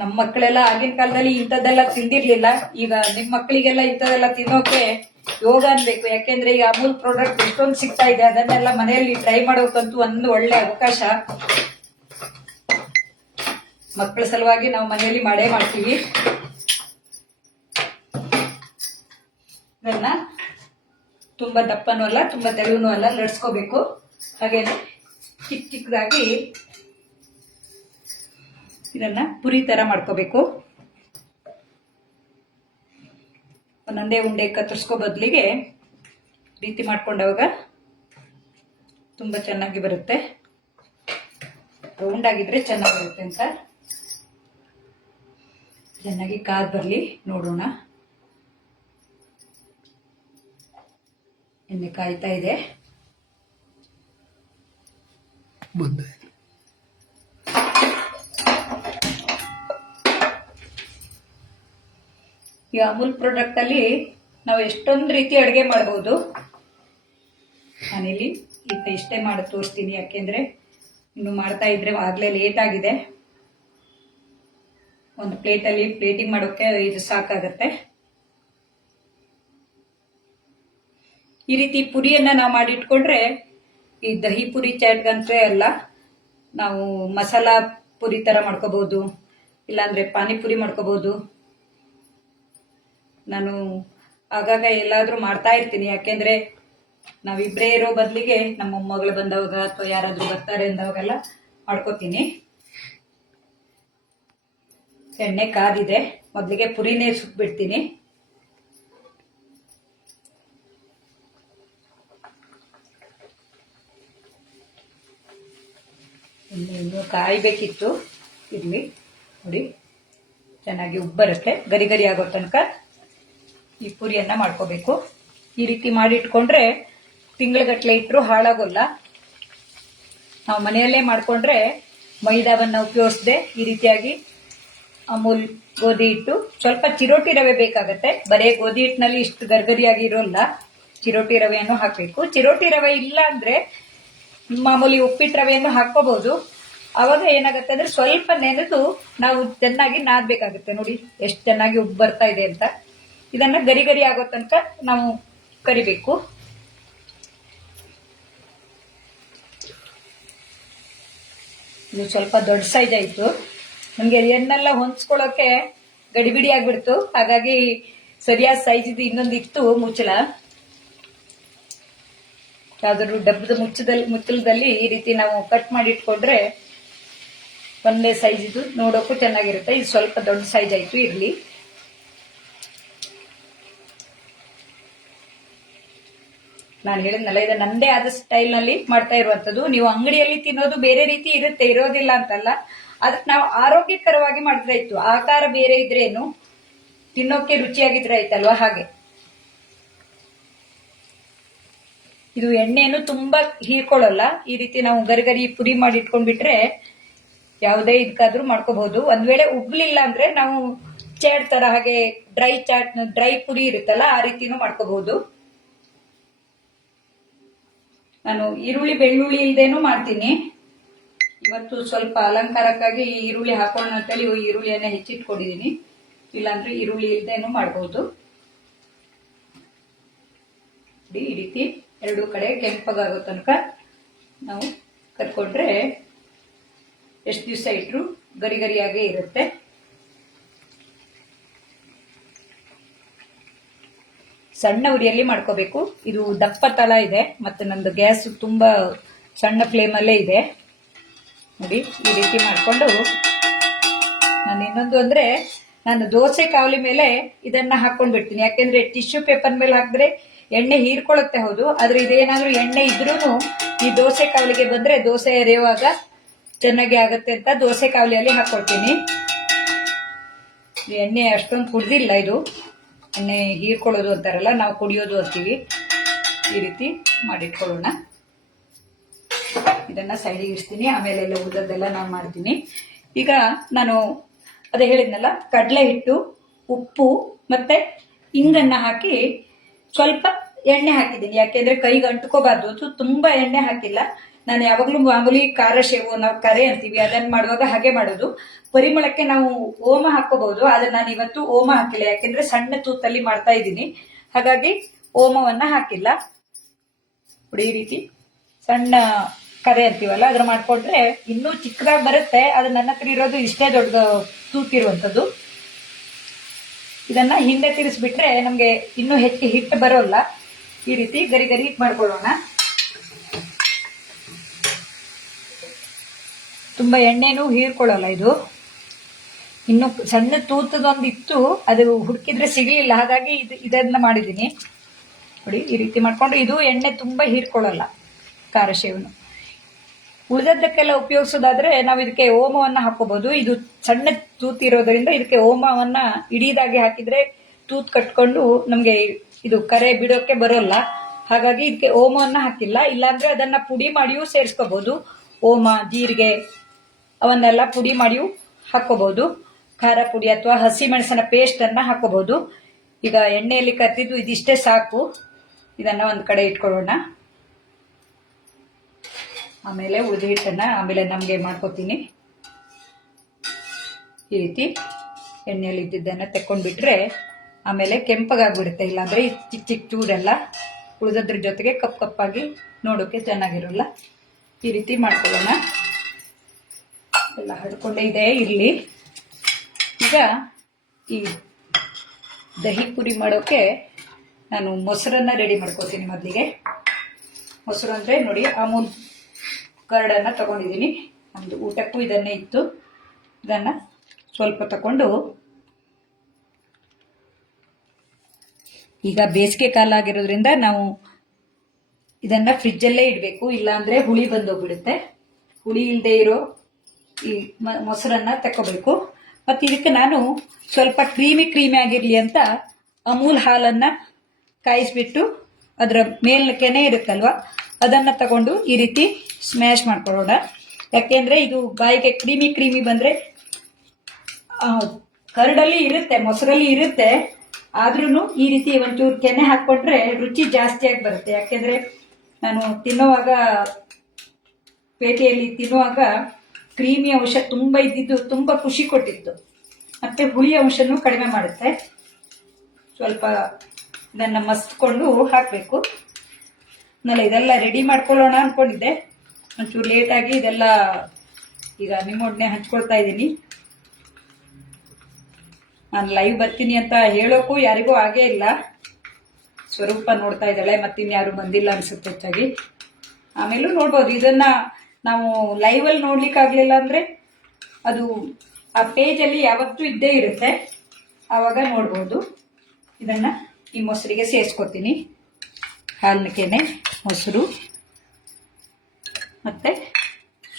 ನಮ್ಮ ಮಕ್ಕಳೆಲ್ಲ ಆಗಿನ ಕಾಲದಲ್ಲಿ ಇಂಥದ್ದೆಲ್ಲ ತಿಂದಿರ್ಲಿಲ್ಲ. ಈಗ ನಿಮ್ ಮಕ್ಕಳಿಗೆಲ್ಲ ಇಂಥದ್ದೆಲ್ಲ ತಿನ್ನೋಕೆ ಯೋಗ ಅನ್ಬೇಕು. ಯಾಕೆಂದ್ರೆ ಈಗ ಅಮೂಲ್ ಪ್ರಾಡಕ್ಟ್ ಎಷ್ಟೊಂದು ಸಿಗ್ತಾ ಇದೆ, ಅದನ್ನೆಲ್ಲ ಮನೆಯಲ್ಲಿ ಟ್ರೈ ಮಾಡೋಕಂತೂ ಒಂದು ಒಳ್ಳೆ ಅವಕಾಶ. ಮಕ್ಕಳ ಸಲುವಾಗಿ ನಾವು ಮನೆಯಲ್ಲಿ ಮಾಡೇ ಮಾಡ್ತೀವಿ. ಇದನ್ನ ತುಂಬಾ ದಪ್ಪನೂ ಅಲ್ಲ, ತುಂಬಾ ತೆಳುವೂ ಅಲ್ಲ, ಲಟ್ಸ್ಕೋಬೇಕು. ಹಾಗೇನೆ ಚಿಕ್ಕ ಚಿಕ್ಕದಾಗಿ ಇದನ್ನ ಪುರಿ ತರ ಮಾಡ್ಕೋಬೇಕು. ಒಂದೊಂದೇ ಉಂಡೆ ಕತ್ತರಿಸ್ಕೋ ಬದಲಿಗೆ ರೀತಿ ಮಾಡ್ಕೊಂಡಾಗ ತುಂಬಾ ಚೆನ್ನಾಗಿ ಬರುತ್ತೆ. ರೌಂಡ್ ಆಗಿದ್ರೆ ಚೆನ್ನಾಗಿರುತ್ತೆ ಅಂತ. ಚೆನ್ನಾಗಿ ಕಾದ್ ಬರ್ಲಿ, ನೋಡೋಣ. ಎಣ್ಣೆ ಕಾಯ್ತಾ ಇದೆ. ಮುಂದೆ ಈ ಅಮೂಲ್ ಪ್ರಾಡಕ್ಟ್ ಅಲ್ಲಿ ನಾವು ಎಷ್ಟೊಂದು ರೀತಿ ಅಡುಗೆ ಮಾಡಬಹುದು. ನಾನಿಲ್ಲಿ ಇಷ್ಟೇ ಮಾಡಿ ತೋರಿಸ್ತೀನಿ, ಯಾಕೆಂದ್ರೆ ಇನ್ನು ಮಾಡ್ತಾ ಇದ್ರೆ ಆಗ್ಲೇ ಲೇಟ್ ಆಗಿದೆ. ಒಂದು ಪ್ಲೇಟಲ್ಲಿ ಪ್ಲೇಟಿಂಗ್ ಮಾಡೋಕೆ ಇದು ಸಾಕಾಗತ್ತೆ. ಈ ರೀತಿ ಪುರಿಯನ್ನ ನಾವು ಮಾಡಿಟ್ಕೊಂಡ್ರೆ ಈ ದಹಿ ಪುರಿ ಚಾಟ್ಗಂತೇ ಅಲ್ಲ, ನಾವು ಮಸಾಲಾ ಪುರಿ ತರ ಮಾಡ್ಕೋಬಹುದು, ಇಲ್ಲಾಂದ್ರೆ ಪಾನಿಪುರಿ ಮಾಡ್ಕೋಬಹುದು. ನಾನು ಆಗಾಗ ಎಲ್ಲಾದ್ರೂ ಮಾಡ್ತಾ ಇರ್ತೀನಿ, ಯಾಕೆಂದ್ರೆ ನಾವಿಬ್ರೇ ಇರೋ ಬದಲಿಗೆ ನಮ್ಮ ಮೊಮ್ಮಗಳು ಬಂದವಾಗ ಅಥವಾ ಯಾರಾದ್ರೂ ಬರ್ತಾರೆ ಅಂದವಾಗೆಲ್ಲ ಮಾಡ್ಕೋತೀನಿ. ಎಣ್ಣೆ ಕಾದಿದೆ, ಮೊದಲಿಗೆ ಪುರಿನೇ ಸುಟ್ಬಿಡ್ತೀನಿ. ಇನ್ನು ಕಾಯ್ಬೇಕಿತ್ತು. ಇರ್ಲಿ, ನೋಡಿ ಚೆನ್ನಾಗಿ ಉಬ್ಬರುತ್ತೆ. ಗರಿ ಗರಿ ಆಗೋ ತನಕ ಈ ಪುರಿಯನ್ನ ಮಾಡ್ಕೋಬೇಕು. ಈ ರೀತಿ ಮಾಡಿಟ್ಕೊಂಡ್ರೆ ತಿಂಗಳಗಟ್ಲೆ ಇಟ್ಟರು ಹಾಳಾಗೋಲ್ಲ. ನಾವು ಮನೆಯಲ್ಲೇ ಮಾಡ್ಕೊಂಡ್ರೆ ಮೈದಾವನ್ನ ಉಪಯೋಗಿಸದೆ ಈ ರೀತಿಯಾಗಿ ಅಮೂಲ್ ಗೋಧಿ ಹಿಟ್ಟು, ಸ್ವಲ್ಪ ಚಿರೋಟಿ ರವೆ ಬೇಕಾಗತ್ತೆ. ಬರೇ ಗೋಧಿ ಹಿಟ್ಟಿನಲ್ಲಿ ಇಷ್ಟು ಗರ್ಗರಿಯಾಗಿ ಇರೋಲ್ಲ, ಚಿರೋಟಿ ರವೆಯನ್ನು ಹಾಕಬೇಕು. ಚಿರೋಟಿ ರವೆ ಇಲ್ಲ ಅಂದ್ರೆ ಮಾಮೂಲಿ ಉಪ್ಪಿಟ್ಟು ರವೆಯನ್ನು ಹಾಕೋಬಹುದು. ಅವಾಗ ಏನಾಗುತ್ತೆ ಅಂದ್ರೆ ಸ್ವಲ್ಪ ನೆನೆದು ನಾವು ಚೆನ್ನಾಗಿ ನಾದಬೇಕಾಗುತ್ತೆ. ನೋಡಿ ಎಷ್ಟು ಚೆನ್ನಾಗಿ ಉಬ್ಬು ಬರ್ತಾ ಇದೆ ಅಂತ. ಇದನ್ನ ಗರಿ ಗರಿ ಆಗೋ ತನಕ ನಾವು ಕರಿಬೇಕು. ಇದು ಸ್ವಲ್ಪ ದೊಡ್ಡ ಸೈಜ್ ಆಯ್ತು. ನಮ್ಗೆ ಎಣ್ಣೆಲ್ಲ ಹೊಂಚ್ಕೊಳ್ಳೋಕೆ ಗಡಿಬಿಡಿ ಆಗ್ಬಿಡ್ತು, ಹಾಗಾಗಿ ಸರಿಯಾದ ಸೈಜ್ ಇದು ಇನ್ನೊಂದು ಇತ್ತು ಮುಚ್ಚಳ. ಯಾವ್ದಾದ್ರು ಡಬ್ಬದ ಮುಚ್ಚಳದಲ್ಲಿ ಈ ರೀತಿ ನಾವು ಕಟ್ ಮಾಡಿ ಇಟ್ಕೊಂಡ್ರೆ ಒಂದೇ ಸೈಜ್ ಇದು ನೋಡೋಕ್ಕೂ ಚೆನ್ನಾಗಿರುತ್ತೆ. ಇದು ಸ್ವಲ್ಪ ದೊಡ್ಡ ಸೈಜ್ ಆಯ್ತು, ಇರ್ಲಿ. ನಾನು ಹೇಳಿದ್ನಲ್ಲ, ಇದು ನಂದೇ ಆದ ಸ್ಟೈಲ್ ನಲ್ಲಿ ಮಾಡ್ತಾ ಇರುವಂತದ್ದು. ನೀವು ಅಂಗಡಿಯಲ್ಲಿ ತಿನ್ನೋದು ಬೇರೆ ರೀತಿ ಇರುತ್ತೆ, ಇರೋದಿಲ್ಲ ಅಂತಲ್ಲ. ಅದಕ್ಕೆ ನಾವು ಆರೋಗ್ಯಕರವಾಗಿ ಮಾಡಿದ್ರೆ ಇತ್ತು. ಆಕಾರ ಬೇರೆ ಇದ್ರೇನು ತಿನ್ನೋಕೆ ರುಚಿಯಾಗಿದ್ರೆ ಆಯ್ತಲ್ವಾ, ಹಾಗೆ. ಇದು ಎಣ್ಣೆನು ತುಂಬಾ ಹೀರ್ಕೊಳ್ಳಲ್ಲ. ಈ ರೀತಿ ನಾವು ಗರಿಗರಿ ಪುಡಿ ಮಾಡಿ ಇಟ್ಕೊಂಡ್ಬಿಟ್ರೆ ಯಾವುದೇ ಇದಕ್ಕಾದ್ರೂ ಮಾಡ್ಕೋಬಹುದು. ಒಂದ್ ವೇಳೆ ಉಬ್ಲಿಲ್ಲ ಅಂದ್ರೆ ನಾವು ಚಾಟ್ ತರ ಹಾಗೆ ಡ್ರೈ ಪುಡಿ ಇರುತ್ತಲ್ಲ, ಆ ರೀತಿನೂ ಮಾಡ್ಕೋಬಹುದು. ನಾನು ಈರುಳ್ಳಿ ಬೆಳ್ಳುಳ್ಳಿ ಇಲ್ದೇನು ಮಾಡ್ತೀನಿ. ಇವತ್ತು ಸ್ವಲ್ಪ ಅಲಂಕಾರಕ್ಕಾಗಿ ಈರುಳ್ಳಿ ಹಾಕೋಣ ಅಂತೇಳಿ ಈರುಳ್ಳಿಯನ್ನ ಹೆಚ್ಚಿಟ್ಕೊಂಡಿದೀನಿ. ಇಲ್ಲಾಂದ್ರೆ ಈರುಳ್ಳಿ ಇಲ್ದೇನು ಮಾಡಬಹುದು. ಈ ರೀತಿ ಎರಡು ಕಡೆ ಕೆಂಪಗಾಗೋ ತನಕ ನಾವು ಕರ್ಕೊಂಡ್ರೆ ಎಷ್ಟು ದಿವಸ ಇಟ್ರು ಗರಿ ಗರಿಯಾಗೇ ಇರುತ್ತೆ. ಸಣ್ಣ ಉರಿಯಲ್ಲಿ ಮಾಡ್ಕೋಬೇಕು. ಇದು ದಪ್ಪ ತಳ ಇದೆ, ಮತ್ತೆ ನಂದು ಗ್ಯಾಸ್ ತುಂಬಾ ಸಣ್ಣ ಫ್ಲೇಮ್ ಅಲ್ಲೇ ಇದೆ. ನೋಡಿ, ಈ ರೀತಿ ಮಾಡ್ಕೊಂಡು ನಾನು ಇನ್ನೊಂದು ಅಂದ್ರೆ ನಾನು ದೋಸೆ ಕಾವಲಿ ಮೇಲೆ ಇದನ್ನ ಹಾಕೊಂಡ್ ಬಿಡ್ತೀನಿ. ಯಾಕೆಂದ್ರೆ ಟಿಶ್ಯೂ ಪೇಪರ್ ಮೇಲೆ ಹಾಕಿದ್ರೆ ಎಣ್ಣೆ ಹೀರ್ಕೊಳ್ಳುತ್ತೆ, ಹೌದು. ಆದ್ರೆ ಇದೇನಾದ್ರೂ ಎಣ್ಣೆ ಇದ್ರೂನು ಈ ದೋಸೆ ಕಾವಲಿಗೆ ಬಂದ್ರೆ ದೋಸೆ ಎರೆಯುವಾಗ ಚೆನ್ನಾಗಿ ಆಗತ್ತೆ ಅಂತ ದೋಸೆ ಕಾವಲಿಯಲ್ಲಿ ಹಾಕೊಳ್ತೀನಿ. ಎಣ್ಣೆ ಅಷ್ಟೊಂದು ಕುಡ್ದಿಲ್ಲ ಇದು. ಎಣ್ಣೆ ಹೀರ್ಕೊಳ್ಳೋದು ಅಂತಾರಲ್ಲ, ನಾವು ಕುಡಿಯೋದು ಅಂತೀವಿ. ಈ ರೀತಿ ಮಾಡಿಟ್ಕೊಳ್ಳೋಣ. ಇದನ್ನ ಸೈಡಿಗೆ ಇಡ್ತೀನಿ. ಆಮೇಲೆ ಎಲ್ಲ ಉಳಿದದ್ದೆಲ್ಲ ನಾನು ಮಾಡ್ತೀನಿ. ಈಗ ನಾನು ಅದೇ ಹೇಳಿದ್ನಲ್ಲ, ಕಡಲೆ ಹಿಟ್ಟು, ಉಪ್ಪು ಮತ್ತೆ ಇಂಗನ್ನ ಹಾಕಿ ಸ್ವಲ್ಪ ಎಣ್ಣೆ ಹಾಕಿದ್ದೀನಿ. ಯಾಕೆಂದ್ರೆ ಕೈಗೆ ಅಂಟ್ಕೋಬಾರ್ದು. ತುಂಬಾ ಎಣ್ಣೆ ಹಾಕಿಲ್ಲ. ನಾನು ಯಾವಾಗ್ಲೂ ಮಾಮೂಲಿ ಖಾರ ಶೇವು ನಾವು ಕರೆ ಅಂತೀವಿ, ಅದನ್ನ ಮಾಡುವಾಗ ಹಾಗೆ ಮಾಡೋದು. ಪರಿಮಳಕ್ಕೆ ನಾವು ಓಮ ಹಾಕೋಬಹುದು, ಆದ್ರೆ ನಾನು ಇವತ್ತು ಓಮ ಹಾಕಿಲ್ಲ. ಯಾಕೆಂದ್ರೆ ಸಣ್ಣ ತೂತಲ್ಲಿ ಮಾಡ್ತಾ ಇದ್ದೀನಿ, ಹಾಗಾಗಿ ಓಮವನ್ನ ಹಾಕಿಲ್ಲ. ಈ ರೀತಿ ಸಣ್ಣ ಕರೆ ಅಂತೀವಲ್ಲ, ಅದ್ರ ಮಾಡ್ಕೊಂಡ್ರೆ ಇನ್ನೂ ಚಿಕ್ಕದಾಗಿ ಬರುತ್ತೆ. ಅದು ನನ್ನ ಹತ್ರ ಇರೋದು ಇಷ್ಟೇ ದೊಡ್ಡ ತೂತಿರುವಂತದ್ದು. ಇದನ್ನ ಹಿಂದೆ ತಿರ್ಸ್ಬಿಟ್ರೆ ನಮ್ಗೆ ಇನ್ನೂ ಹೆಚ್ಚು ಹಿಟ್ಟು ಬರೋಲ್ಲ. ಈ ರೀತಿ ಗರಿ ಗರಿ ಮಾಡ್ಕೊಳ್ಳೋಣ. ತುಂಬಾ ಎಣ್ಣೆನೂ ಹೀರ್ಕೊಳ್ಳಲ್ಲ ಇದು. ಇನ್ನು ಸಣ್ಣ ತೂತದೊಂದು ಇತ್ತು, ಅದು ಹುಡುಕಿದ್ರೆ ಸಿಗ್ಲಿಲ್ಲ, ಹಾಗಾಗಿ ಇದನ್ನ ಮಾಡಿದ್ದೀನಿ. ನೋಡಿ, ಈ ರೀತಿ ಮಾಡ್ಕೊಂಡು ಇದು ಎಣ್ಣೆ ತುಂಬಾ ಹೀರ್ಕೊಳ್ಳಲ್ಲ ಖಾರ ಶೇವನು. ಉಳಿದದ್ದಕ್ಕೆಲ್ಲ ಉಪಯೋಗಿಸೋದಾದ್ರೆ ನಾವು ಇದಕ್ಕೆ ಓಮವನ್ನ ಹಾಕೋಬಹುದು. ಇದು ಸಣ್ಣ ತೂತ್ ಇರೋದ್ರಿಂದ ಇದಕ್ಕೆ ಓಮವನ್ನ ಇಡೀದಾಗಿ ಹಾಕಿದ್ರೆ ತೂತ್ ಕಟ್ಕೊಂಡು ನಮ್ಗೆ ಇದು ಕರೆ ಬಿಡೋಕೆ ಬರೋಲ್ಲ. ಹಾಗಾಗಿ ಇದಕ್ಕೆ ಓಮವನ್ನ ಹಾಕಿಲ್ಲ. ಇಲ್ಲಾಂದ್ರೆ ಅದನ್ನ ಪುಡಿ ಮಾಡಿಯೂ ಸೇರಿಸ್ಕೋಬಹುದು. ಓಮ, ಜೀರಿಗೆ ಅವನ್ನೆಲ್ಲ ಪುಡಿ ಮಾಡಿಯೂ ಹಾಕೋಬಹುದು. ಖಾರ ಪುಡಿ ಅಥವಾ ಹಸಿ ಮೆಣಸಿನ ಪೇಸ್ಟ್ ಅನ್ನ ಹಾಕೋಬಹುದು. ಈಗ ಎಣ್ಣೆಯಲ್ಲಿ ಕತ್ತಿದ್ದು ಇದಿಷ್ಟೇ ಸಾಕು. ಇದನ್ನ ಒಂದ್ ಕಡೆ ಇಟ್ಕೊಳ್ಳೋಣ. ಆಮೇಲೆ ಉಳಿದ ಹಿಟ್ಟನ್ನ ಆಮೇಲೆ ನಮ್ಗೆ ಮಾಡ್ಕೋತೀನಿ. ಈ ರೀತಿ ಎಣ್ಣೆಯಲ್ಲಿ ಇದ್ದಿದ್ದನ್ನ ತೆಕ್ಕೊಂಡ್ಬಿಟ್ರೆ ಆಮೇಲೆ ಕೆಂಪಗಾಗ್ಬಿಡುತ್ತೆ. ಇಲ್ಲಾಂದ್ರೆ ಚಿಕ್ಕ ಚಿಕ್ಕ ಚೂರೆಲ್ಲ ಉಳಿದದ್ರ ಜೊತೆಗೆ ಕಪ್ಪಾಗಿ ನೋಡೋಕೆ ಚೆನ್ನಾಗಿರೋಲ್ಲ. ಈ ರೀತಿ ಮಾಡ್ಕೊಳ್ಳೋಣ. ಎಲ್ಲ ಹಡ್ಕೊಂಡೇ ಇದೆ, ಇರ್ಲಿ. ಈಗ ಈ ದಹಿ ಪುರಿ ಮಾಡೋಕೆ ನಾನು ಮೊಸರನ್ನ ರೆಡಿ ಮಾಡ್ಕೋತೀನಿ. ಮೊದಲಿಗೆ ಮೊಸರು ಅಂದ್ರೆ ನೋಡಿ, ಅಮೂಲ್ ಕರ್ಡನ್ನ ತಗೊಂಡಿದ್ದೀನಿ. ನಮ್ದು ಊಟಕ್ಕೂ ಇದನ್ನೇ ಇತ್ತು. ಇದನ್ನ ಸ್ವಲ್ಪ ತಕೊಂಡು, ಈಗ ಬೇಸಿಗೆ ಕಾಲ ಆಗಿರೋದ್ರಿಂದ ನಾವು ಇದನ್ನ ಫ್ರಿಜ್ ಅಲ್ಲೇ ಇಡಬೇಕು, ಇಲ್ಲಾಂದ್ರೆ ಹುಳಿ ಬಂದೋಗ್ಬಿಡುತ್ತೆ. ಹುಳಿ ಇಲ್ಲದೆ ಇರೋ ಈ ಮೊಸರನ್ನ ತಕೋಬೇಕು. ಮತ್ತೆ ಇದಕ್ಕೆ ನಾನು ಸ್ವಲ್ಪ ಕ್ರೀಮಿ ಆಗಿರ್ಲಿ ಅಂತ ಅಮೂಲ್ ಹಾಲನ್ನ ಕಾಯಿಸ್ಬಿಟ್ಟು ಅದರ ಮೇಲ್ಕೆನೆ ಇರುತ್ತಲ್ವಾ, ಅದನ್ನ ತಗೊಂಡು ಈ ರೀತಿ ಸ್ಮ್ಯಾಶ್ ಮಾಡ್ಕೊಳ್ಳೋಣ. ಯಾಕೆಂದ್ರೆ ಇದು ಬಾಯಿಗೆ ಕ್ರೀಮಿ ಬಂದ್ರೆ ಕರಡಲ್ಲಿ ಇರುತ್ತೆ, ಮೊಸರಲ್ಲಿ ಇರುತ್ತೆ. ಆದ್ರೂ ಈ ರೀತಿ ಒಂಚೂರು ಕೆನೆ ಹಾಕೊಂಡ್ರೆ ರುಚಿ ಜಾಸ್ತಿಯಾಗಿ ಬರುತ್ತೆ. ಯಾಕೆಂದ್ರೆ ನಾನು ತಿನ್ನುವಾಗ, ಪೇಟೆಯಲ್ಲಿ ತಿನ್ನುವಾಗ ಕ್ರೀಮಿ ಅಂಶ ತುಂಬಾ ಇದ್ದಿದ್ದು ತುಂಬಾ ಖುಷಿ ಕೊಟ್ಟಿತ್ತು. ಮತ್ತೆ ಹುಳಿ ಅಂಶನೂ ಕಡಿಮೆ ಮಾಡುತ್ತೆ. ಸ್ವಲ್ಪ ಇದನ್ನ ಮಸ್ತ್ಕೊಂಡು ಹಾಕಬೇಕು. ನಾನು ಇದೆಲ್ಲ ರೆಡಿ ಮಾಡ್ಕೊಳ್ಳೋಣ ಅನ್ಕೊಂಡಿದ್ದೆ. ಒಂಚೂರು ಲೇಟಾಗಿ ಇದೆಲ್ಲ ಈಗ ನಿಮ್ಮೊಡನೆ ಹಂಚ್ಕೊಳ್ತಾ ಇದ್ದೀನಿ. ನಾನು ಲೈವ್ ಬರ್ತೀನಿ ಅಂತ ಹೇಳೋಕ್ಕೂ ಯಾರಿಗೂ ಆಗೇ ಇಲ್ಲ. ಸ್ವರೂಪ ನೋಡ್ತಾ ಇದ್ದಾಳೆ, ಮತ್ತಿನ್ಯಾರು ಬಂದಿಲ್ಲ ಅನ್ಸುತ್ತೆ ಹೆಚ್ಚಾಗಿ. ಆಮೇಲೂ ನೋಡ್ಬೋದು. ಇದನ್ನ ನಾವು ಲೈವಲ್ಲಿ ನೋಡ್ಲಿಕ್ಕಾಗ್ಲಿಲ್ಲ ಅಂದ್ರೆ ಅದು ಆ ಪೇಜಲ್ಲಿ ಯಾವತ್ತೂ ಇದ್ದೇ ಇರುತ್ತೆ, ಆವಾಗ ನೋಡ್ಬೋದು. ಇದನ್ನ ಈ ಮೊಸರಿಗೆ ಸೇರಿಸ್ಕೊತೀನಿ. ಹಾಲಿನ ಕೆನೆ, ಮೊಸರು ಮತ್ತೆ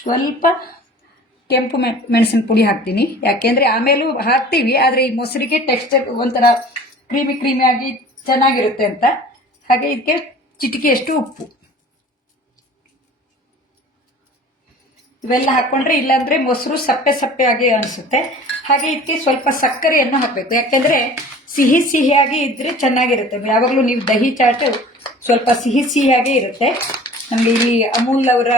ಸ್ವಲ್ಪ ಕೆಂಪು ಮೆಣಸಿನ ಪುಡಿ ಹಾಕ್ತೀನಿ. ಯಾಕೆಂದ್ರೆ ಆಮೇಲೂ ಹಾಕ್ತೀವಿ, ಆದ್ರೆ ಈ ಮೊಸರಿಗೆ ಟೆಕ್ಸ್ಚರ್ ಒಂಥರ ಕ್ರೀಮಿ ಆಗಿ ಚೆನ್ನಾಗಿರುತ್ತೆ ಅಂತ. ಹಾಗೆ ಇದಕ್ಕೆ ಚಿಟಿಕೆಯಷ್ಟು ಉಪ್ಪು, ಇವೆಲ್ಲ ಹಾಕೊಂಡ್ರೆ ಇಲ್ಲಾಂದ್ರೆ ಮೊಸರು ಸಪ್ಪೆ ಆಗಿ ಅನಿಸುತ್ತೆ. ಹಾಗೆ ಇದಕ್ಕೆ ಸ್ವಲ್ಪ ಸಕ್ಕರೆಯನ್ನು ಹಾಕಬೇಕು, ಯಾಕೆಂದ್ರೆ ಸಿಹಿಯಾಗಿ ಇದ್ರೆ ಚೆನ್ನಾಗಿರುತ್ತೆ. ಯಾವಾಗಲೂ ನೀವು ದಹಿ ಚಾಟ್ ಸ್ವಲ್ಪ ಸಿಹಿಯಾಗೇ ಇರುತ್ತೆ. ನಮಗೆ ಇಲ್ಲಿ ಅಮೂಲ್ ಅವರ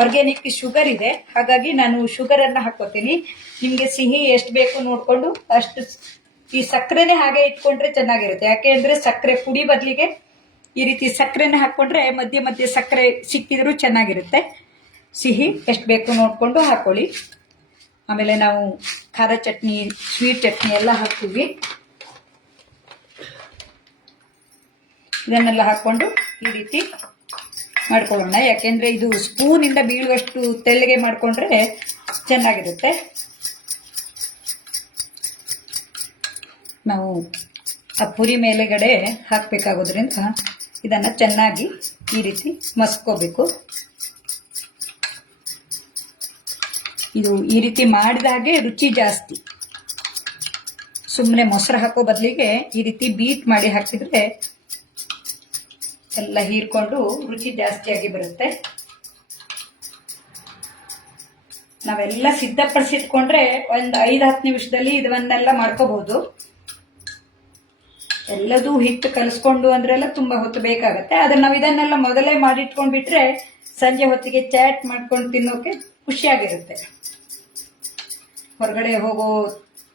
ಆರ್ಗ್ಯಾನಿಕ್ ಶುಗರ್ ಇದೆ, ಹಾಗಾಗಿ ನಾನು ಶುಗರ್ ಅನ್ನ ಹಾಕೋತೀನಿ. ನಿಮ್ಗೆ ಸಿಹಿ ಎಷ್ಟು ಬೇಕು ನೋಡ್ಕೊಂಡು ಅಷ್ಟು. ಈ ಸಕ್ಕರೆನೆ ಹಾಗೆ ಇಟ್ಕೊಂಡ್ರೆ ಚೆನ್ನಾಗಿರುತ್ತೆ, ಯಾಕೆಂದ್ರೆ ಸಕ್ಕರೆ ಪುಡಿ ಬದಲಿಗೆ ಈ ರೀತಿ ಸಕ್ಕರೆನೆ ಹಾಕೊಂಡ್ರೆ ಮಧ್ಯೆ ಸಕ್ಕರೆ ಸಿಕ್ಕಿದ್ರು ಚೆನ್ನಾಗಿರುತ್ತೆ. ಸಿಹಿ ಎಷ್ಟು ಬೇಕು ನೋಡ್ಕೊಂಡು ಹಾಕೊಳ್ಳಿ. ಆಮೇಲೆ ನಾವು ಖಾರ ಚಟ್ನಿ, ಸ್ವೀಟ್ ಚಟ್ನಿ ಎಲ್ಲ ಹಾಕ್ತೀವಿ. ಇದನ್ನೆಲ್ಲ ಹಾಕೊಂಡು ಈ ರೀತಿ ಮಾಡ್ಕೊಳ್ಳೋಣ, ಯಾಕೆಂದ್ರೆ ಇದು ಸ್ಪೂನಿಂದ ಬೀಳುವಷ್ಟು ತೆಳ್ಳಗೆ ಮಾಡ್ಕೊಂಡ್ರೆ ಚೆನ್ನಾಗಿರುತ್ತೆ. ನಾವು ಆ ಪುರಿ ಮೇಲೆಗಡೆ ಹಾಕಬೇಕಾಗೋದ್ರಿಂದ ಇದನ್ನು ಚೆನ್ನಾಗಿ ಈ ರೀತಿ ಮಸ್ಕೋಬೇಕು. ಇದು ಈ ರೀತಿ ಮಾಡಿದ ಹಾಗೆ ರುಚಿ ಜಾಸ್ತಿ. ಸುಮ್ಮನೆ ಮೊಸರು ಹಾಕೋ ಬದಲಿಗೆ ಈ ರೀತಿ ಬೀಟ್ ಮಾಡಿ ಹಾಕಿದ್ರೆ ಎಲ್ಲ ಹೀರ್ಕೊಂಡು ರುಚಿ ಜಾಸ್ತಿಯಾಗಿ ಬರುತ್ತೆ. ನಾವೆಲ್ಲ ಸಿದ್ಧಪಡಿಸಿಟ್ಕೊಂಡ್ರೆ ಒಂದು 5-10 ನಿಮಿಷದಲ್ಲಿ ಇದನ್ನೆಲ್ಲ ಮಾಡ್ಕೋಬಹುದು. ಎಲ್ಲದೂ ಹಿಟ್ಟು ಕಲಿಸ್ಕೊಂಡು ಅಂದ್ರೆಲ್ಲ ತುಂಬಾ ಹೊತ್ತು ಬೇಕಾಗತ್ತೆ. ಆದ್ರೆ ನಾವು ಇದನ್ನೆಲ್ಲ ಮೊದಲೇ ಮಾಡಿಟ್ಕೊಂಡ್ಬಿಟ್ರೆ ಸಂಜೆ ಹೊತ್ತಿಗೆ ಚಾಟ್ ಮಾಡ್ಕೊಂಡು ತಿನ್ನೋಕೆ ಖುಷಿಯಾಗಿರುತ್ತೆ. ಹೊರಗಡೆ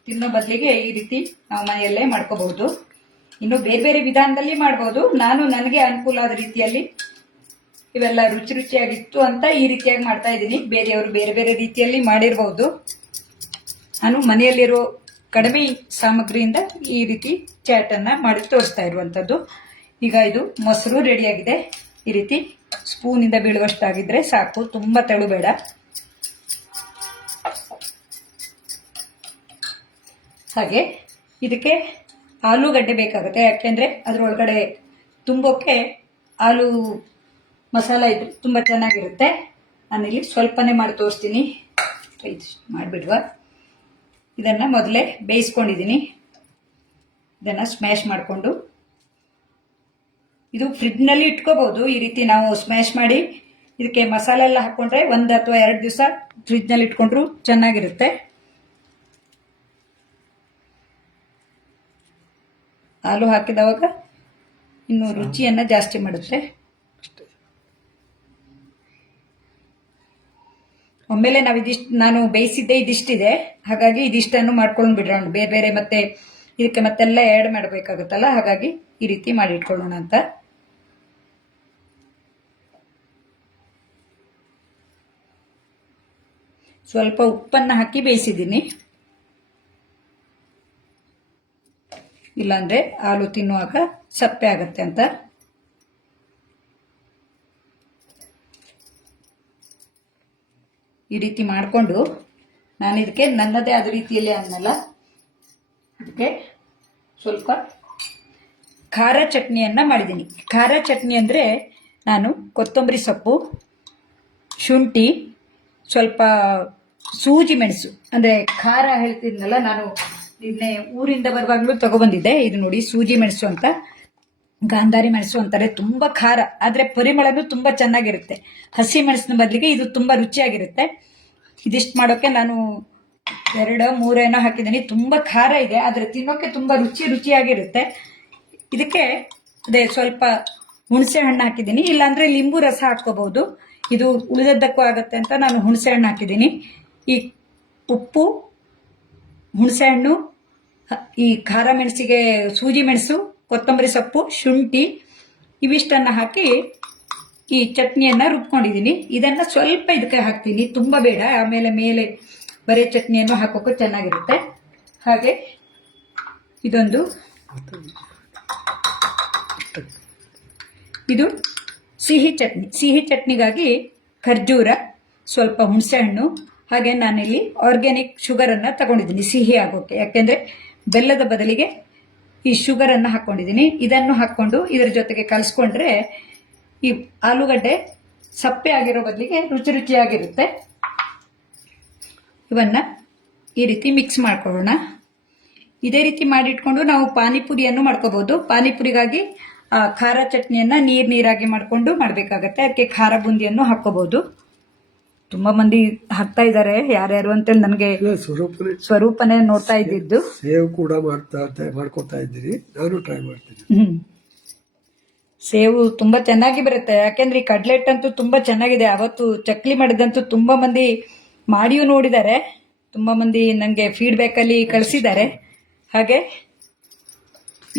ತಿನ್ನೋ ಬದಲಿಗೆ ಈ ರೀತಿ ನಾವು ಮನೆಯಲ್ಲೇ ಮಾಡ್ಕೋಬಹುದು. ಇನ್ನು ಬೇರೆ ವಿಧಾನದಲ್ಲಿ ಮಾಡ್ಬೋದು. ನಾನು ನನಗೆ ಅನುಕೂಲ ಆದ ರೀತಿಯಲ್ಲಿ ಇವೆಲ್ಲ ರುಚಿಯಾಗಿತ್ತು ಅಂತ ಈ ರೀತಿಯಾಗಿ ಮಾಡ್ತಾ ಇದ್ದೀನಿ. ಬೇರೆಯವರು ಬೇರೆ ರೀತಿಯಲ್ಲಿ ಮಾಡಿರಬಹುದು. ನಾನು ಮನೆಯಲ್ಲಿರೋ ಕಡಿಮೆ ಸಾಮಗ್ರಿಯಿಂದ ಈ ರೀತಿ ಚಾಟ್ ಅನ್ನ ಮಾಡಿ ತೋರಿಸ್ತಾ ಇರುವಂತದ್ದು. ಈಗ ಇದು ಮೊಸರು ರೆಡಿಯಾಗಿದೆ. ಈ ರೀತಿ ಸ್ಪೂನಿಂದ ಬೀಳುವಷ್ಟಾಗಿದ್ರೆ ಸಾಕು, ತುಂಬಾ ತೆಳು ಬೇಡ. ಹಾಗೆ ಇದಕ್ಕೆ ಆಲೂಗಡ್ಡೆ ಬೇಕಾಗುತ್ತೆ, ಯಾಕೆಂದ್ರೆ ಅದರೊಳಗಡೆ ತುಂಬೋಕೆ ಆಲೂ ಮಸಾಲ ಇದ್ರೆ ತುಂಬಾ ಚೆನ್ನಾಗಿರುತ್ತೆ. ನಾನಿಲ್ಲಿ ಸ್ವಲ್ಪನೇ ಮಾಡಿ ತೋರಿಸ್ತೀನಿ, ಮಾಡಿಬಿಡುವ. ಇದನ್ನ ಮೊದಲೇ ಬೇಯಿಸ್ಕೊಂಡಿದ್ದೀನಿ. ಇದನ್ನ ಸ್ಮ್ಯಾಶ್ ಮಾಡಿಕೊಂಡು ಇದು ಫ್ರಿಡ್ಜ್ನಲ್ಲಿ ಇಟ್ಕೋಬಹುದು. ಈ ರೀತಿ ನಾವು ಸ್ಮ್ಯಾಶ್ ಮಾಡಿ ಇದಕ್ಕೆ ಮಸಾಲೆ ಎಲ್ಲ ಹಾಕೊಂಡ್ರೆ 1 ಅಥವಾ 2 ದಿವಸ ಫ್ರಿಡ್ಜ್ನಲ್ಲಿ ಇಟ್ಕೊಂಡ್ರು ಚೆನ್ನಾಗಿರುತ್ತೆ. ಹಾಲು ಹಾಕಿದವಾಗ ಇನ್ನು ರುಚಿಯನ್ನ ಜಾಸ್ತಿ ಮಾಡುತ್ತೆ. ಒಮ್ಮೆಲೆ ನಾನು ಬೇಯಿಸಿದ್ದೆ ಇದಿಷ್ಟಿದೆ, ಹಾಗಾಗಿ ಇದಿಷ್ಟನ್ನು ಮಾಡ್ಕೊಂಡು ಬಿಡೋಣ. ಬೇರೆ ಮತ್ತೆ ಇದಕ್ಕೆ ಮತ್ತೆಲ್ಲ ಆ್ಯಡ್ ಮಾಡಬೇಕಾಗುತ್ತಲ್ಲ, ಹಾಗಾಗಿ ಈ ರೀತಿ ಮಾಡಿ ಇಟ್ಕೊಳ್ಳೋಣ ಅಂತ. ಸ್ವಲ್ಪ ಉಪ್ಪನ್ನ ಹಾಕಿ ಬೇಯಿಸಿದ್ದೀನಿ, ಇಲ್ಲಾಂದ್ರೆ ಹಾಲು ತಿನ್ನುವಾಗ ಸಪ್ಪೆ ಆಗತ್ತೆ ಅಂತ. ಈ ರೀತಿ ಮಾಡಿಕೊಂಡು ನಾನು ಇದಕ್ಕೆ ನನ್ನದೇ ಆದ ರೀತಿಯಲ್ಲಿ ಅನ್ನಲ್ಲ, ಇದಕ್ಕೆ ಸ್ವಲ್ಪ ಖಾರ ಚಟ್ನಿಯನ್ನ ಮಾಡಿದ್ದೀನಿ. ಖಾರ ಚಟ್ನಿ ಅಂದರೆ ನಾನು ಕೊತ್ತಂಬರಿ ಸೊಪ್ಪು, ಶುಂಠಿ, ಸ್ವಲ್ಪ ಸೂಜಿ ಮೆಣಸು, ಅಂದರೆ ಖಾರ ಹೇಳ್ತಿದ್ನಲ್ಲ ನಾನು ಇದನ್ನೇ ಊರಿಂದ ಬರುವಾಗಲೂ ತಗೊಬಂದಿದ್ದೆ. ಇದು ನೋಡಿ ಸೂಜಿ ಮೆಣಸು ಅಂತ, ಗಾಂಧಾರಿ ಮೆಣಸು ಅಂತಾರೆ. ತುಂಬಾ ಖಾರ, ಆದ್ರೆ ಪರಿಮಳನೂ ತುಂಬಾ ಚೆನ್ನಾಗಿರುತ್ತೆ. ಹಸಿ ಮೆಣಸಿನ ಬದಲಿಗೆ ಇದು ತುಂಬಾ ರುಚಿಯಾಗಿರುತ್ತೆ. ಇದಿಷ್ಟು ಮಾಡೋಕೆ ನಾನು 2-3 ಹಾಕಿದ್ದೀನಿ. ತುಂಬಾ ಖಾರ ಇದೆ, ಆದ್ರೆ ತಿನ್ನೋಕೆ ತುಂಬಾ ರುಚಿಯಾಗಿರುತ್ತೆ. ಇದಕ್ಕೆ ಅದೇ ಸ್ವಲ್ಪ ಹುಣಸೆ ಹಣ್ಣು ಹಾಕಿದ್ದೀನಿ, ಇಲ್ಲಾಂದ್ರೆ ಲಿಂಬು ರಸ ಹಾಕೋಬಹುದು. ಇದು ಉಳಿದದ್ದಕ್ಕೂ ಆಗುತ್ತೆ ಅಂತ ನಾನು ಹುಣಸೆ ಹಣ್ಣು ಹಾಕಿದ್ದೀನಿ. ಈ ಉಪ್ಪು, ಹುಣಸೆ ಹಣ್ಣು, ಈ ಖಾರ ಮೆಣಸಿಗೆ ಸೂಜಿ ಮೆಣಸು, ಕೊತ್ತಂಬರಿ ಸೊಪ್ಪು, ಶುಂಠಿ ಇವಿಷ್ಟನ್ನ ಹಾಕಿ ಈ ಚಟ್ನಿಯನ್ನ ರುಬ್ಕೊಂಡಿದ್ದೀನಿ. ಇದನ್ನ ಸ್ವಲ್ಪ ಇದಕ್ಕೆ ಹಾಕ್ತೀನಿ, ತುಂಬಾ ಬೇಡ. ಆಮೇಲೆ ಮೇಲೆ ಬರೀ ಚಟ್ನಿಯನ್ನು ಹಾಕೋಕೆ ಚೆನ್ನಾಗಿರುತ್ತೆ. ಹಾಗೆ ಇದು ಸಿಹಿ ಚಟ್ನಿಗಾಗಿ ಖರ್ಜೂರ, ಸ್ವಲ್ಪ ಹುಣಸೆಹಣ್ಣು, ಹಾಗೆ ನಾನಿಲ್ಲಿ ಆರ್ಗ್ಯಾನಿಕ್ ಶುಗರನ್ನು ತಗೊಂಡಿದ್ದೀನಿ ಸಿಹಿ ಆಗೋಕ್ಕೆ. ಯಾಕೆಂದರೆ ಬೆಲ್ಲದ ಬದಲಿಗೆ ಈ ಶುಗರನ್ನು ಹಾಕ್ಕೊಂಡಿದ್ದೀನಿ. ಇದನ್ನು ಹಾಕ್ಕೊಂಡು ಇದರ ಜೊತೆಗೆ ಕಲಿಸ್ಕೊಂಡ್ರೆ ಈ ಆಲೂಗಡ್ಡೆ ಸಪ್ಪೆ ಆಗಿರೋ ಬದಲಿಗೆ ರುಚಿಯಾಗಿರುತ್ತೆ. ಇವನ್ನ ಈ ರೀತಿ ಮಿಕ್ಸ್ ಮಾಡ್ಕೊಳ್ಳೋಣ. ಇದೇ ರೀತಿ ಮಾಡಿಟ್ಕೊಂಡು ನಾವು ಪಾನಿಪುರಿಯನ್ನು ಮಾಡ್ಕೋಬಹುದು. ಪಾನಿಪುರಿಗಾಗಿ ಖಾರ ಚಟ್ನಿಯನ್ನು ನೀರಾಗಿ ಮಾಡಿಕೊಂಡು ಮಾಡಬೇಕಾಗತ್ತೆ. ಅದಕ್ಕೆ ಖಾರ ಬೂಂದಿಯನ್ನು ಹಾಕ್ಕೋಬಹುದು. ತುಂಬ ಮಂದಿ ಹಾಕ್ತಾ ಇದ್ದಾರೆ, ಯಾರ್ಯಾರು ಅಂತೇಳಿ ನನಗೆ ಸ್ವರೂಪನೇ ನೋಡ್ತಾ ಇದ್ದಿದ್ದು. ಸೇವ್ ಕೂಡ ಮಾಡ್ಕೋತಾ ಇದ್ದೀನಿ, ನಾನು ಟ್ರೈ ಮಾಡ್ತೀನಿ. ಸೇವು ತುಂಬ ಚೆನ್ನಾಗಿ ಬರುತ್ತೆ. ಯಾಕೆಂದ್ರೆ ಈ ಕಡ್ಲೆಟ್ ಅಂತೂ ತುಂಬ ಚೆನ್ನಾಗಿದೆ. ಅವತ್ತು ಚಕ್ಲಿ ಮಾಡಿದಂತೂ ತುಂಬ ಮಂದಿ ಮಾಡಿಯೂ ನೋಡಿದ್ದಾರೆ. ತುಂಬ ಮಂದಿ ನನಗೆ ಫೀಡ್ಬ್ಯಾಕಲ್ಲಿ ಕಳಿಸಿದ್ದಾರೆ. ಹಾಗೆ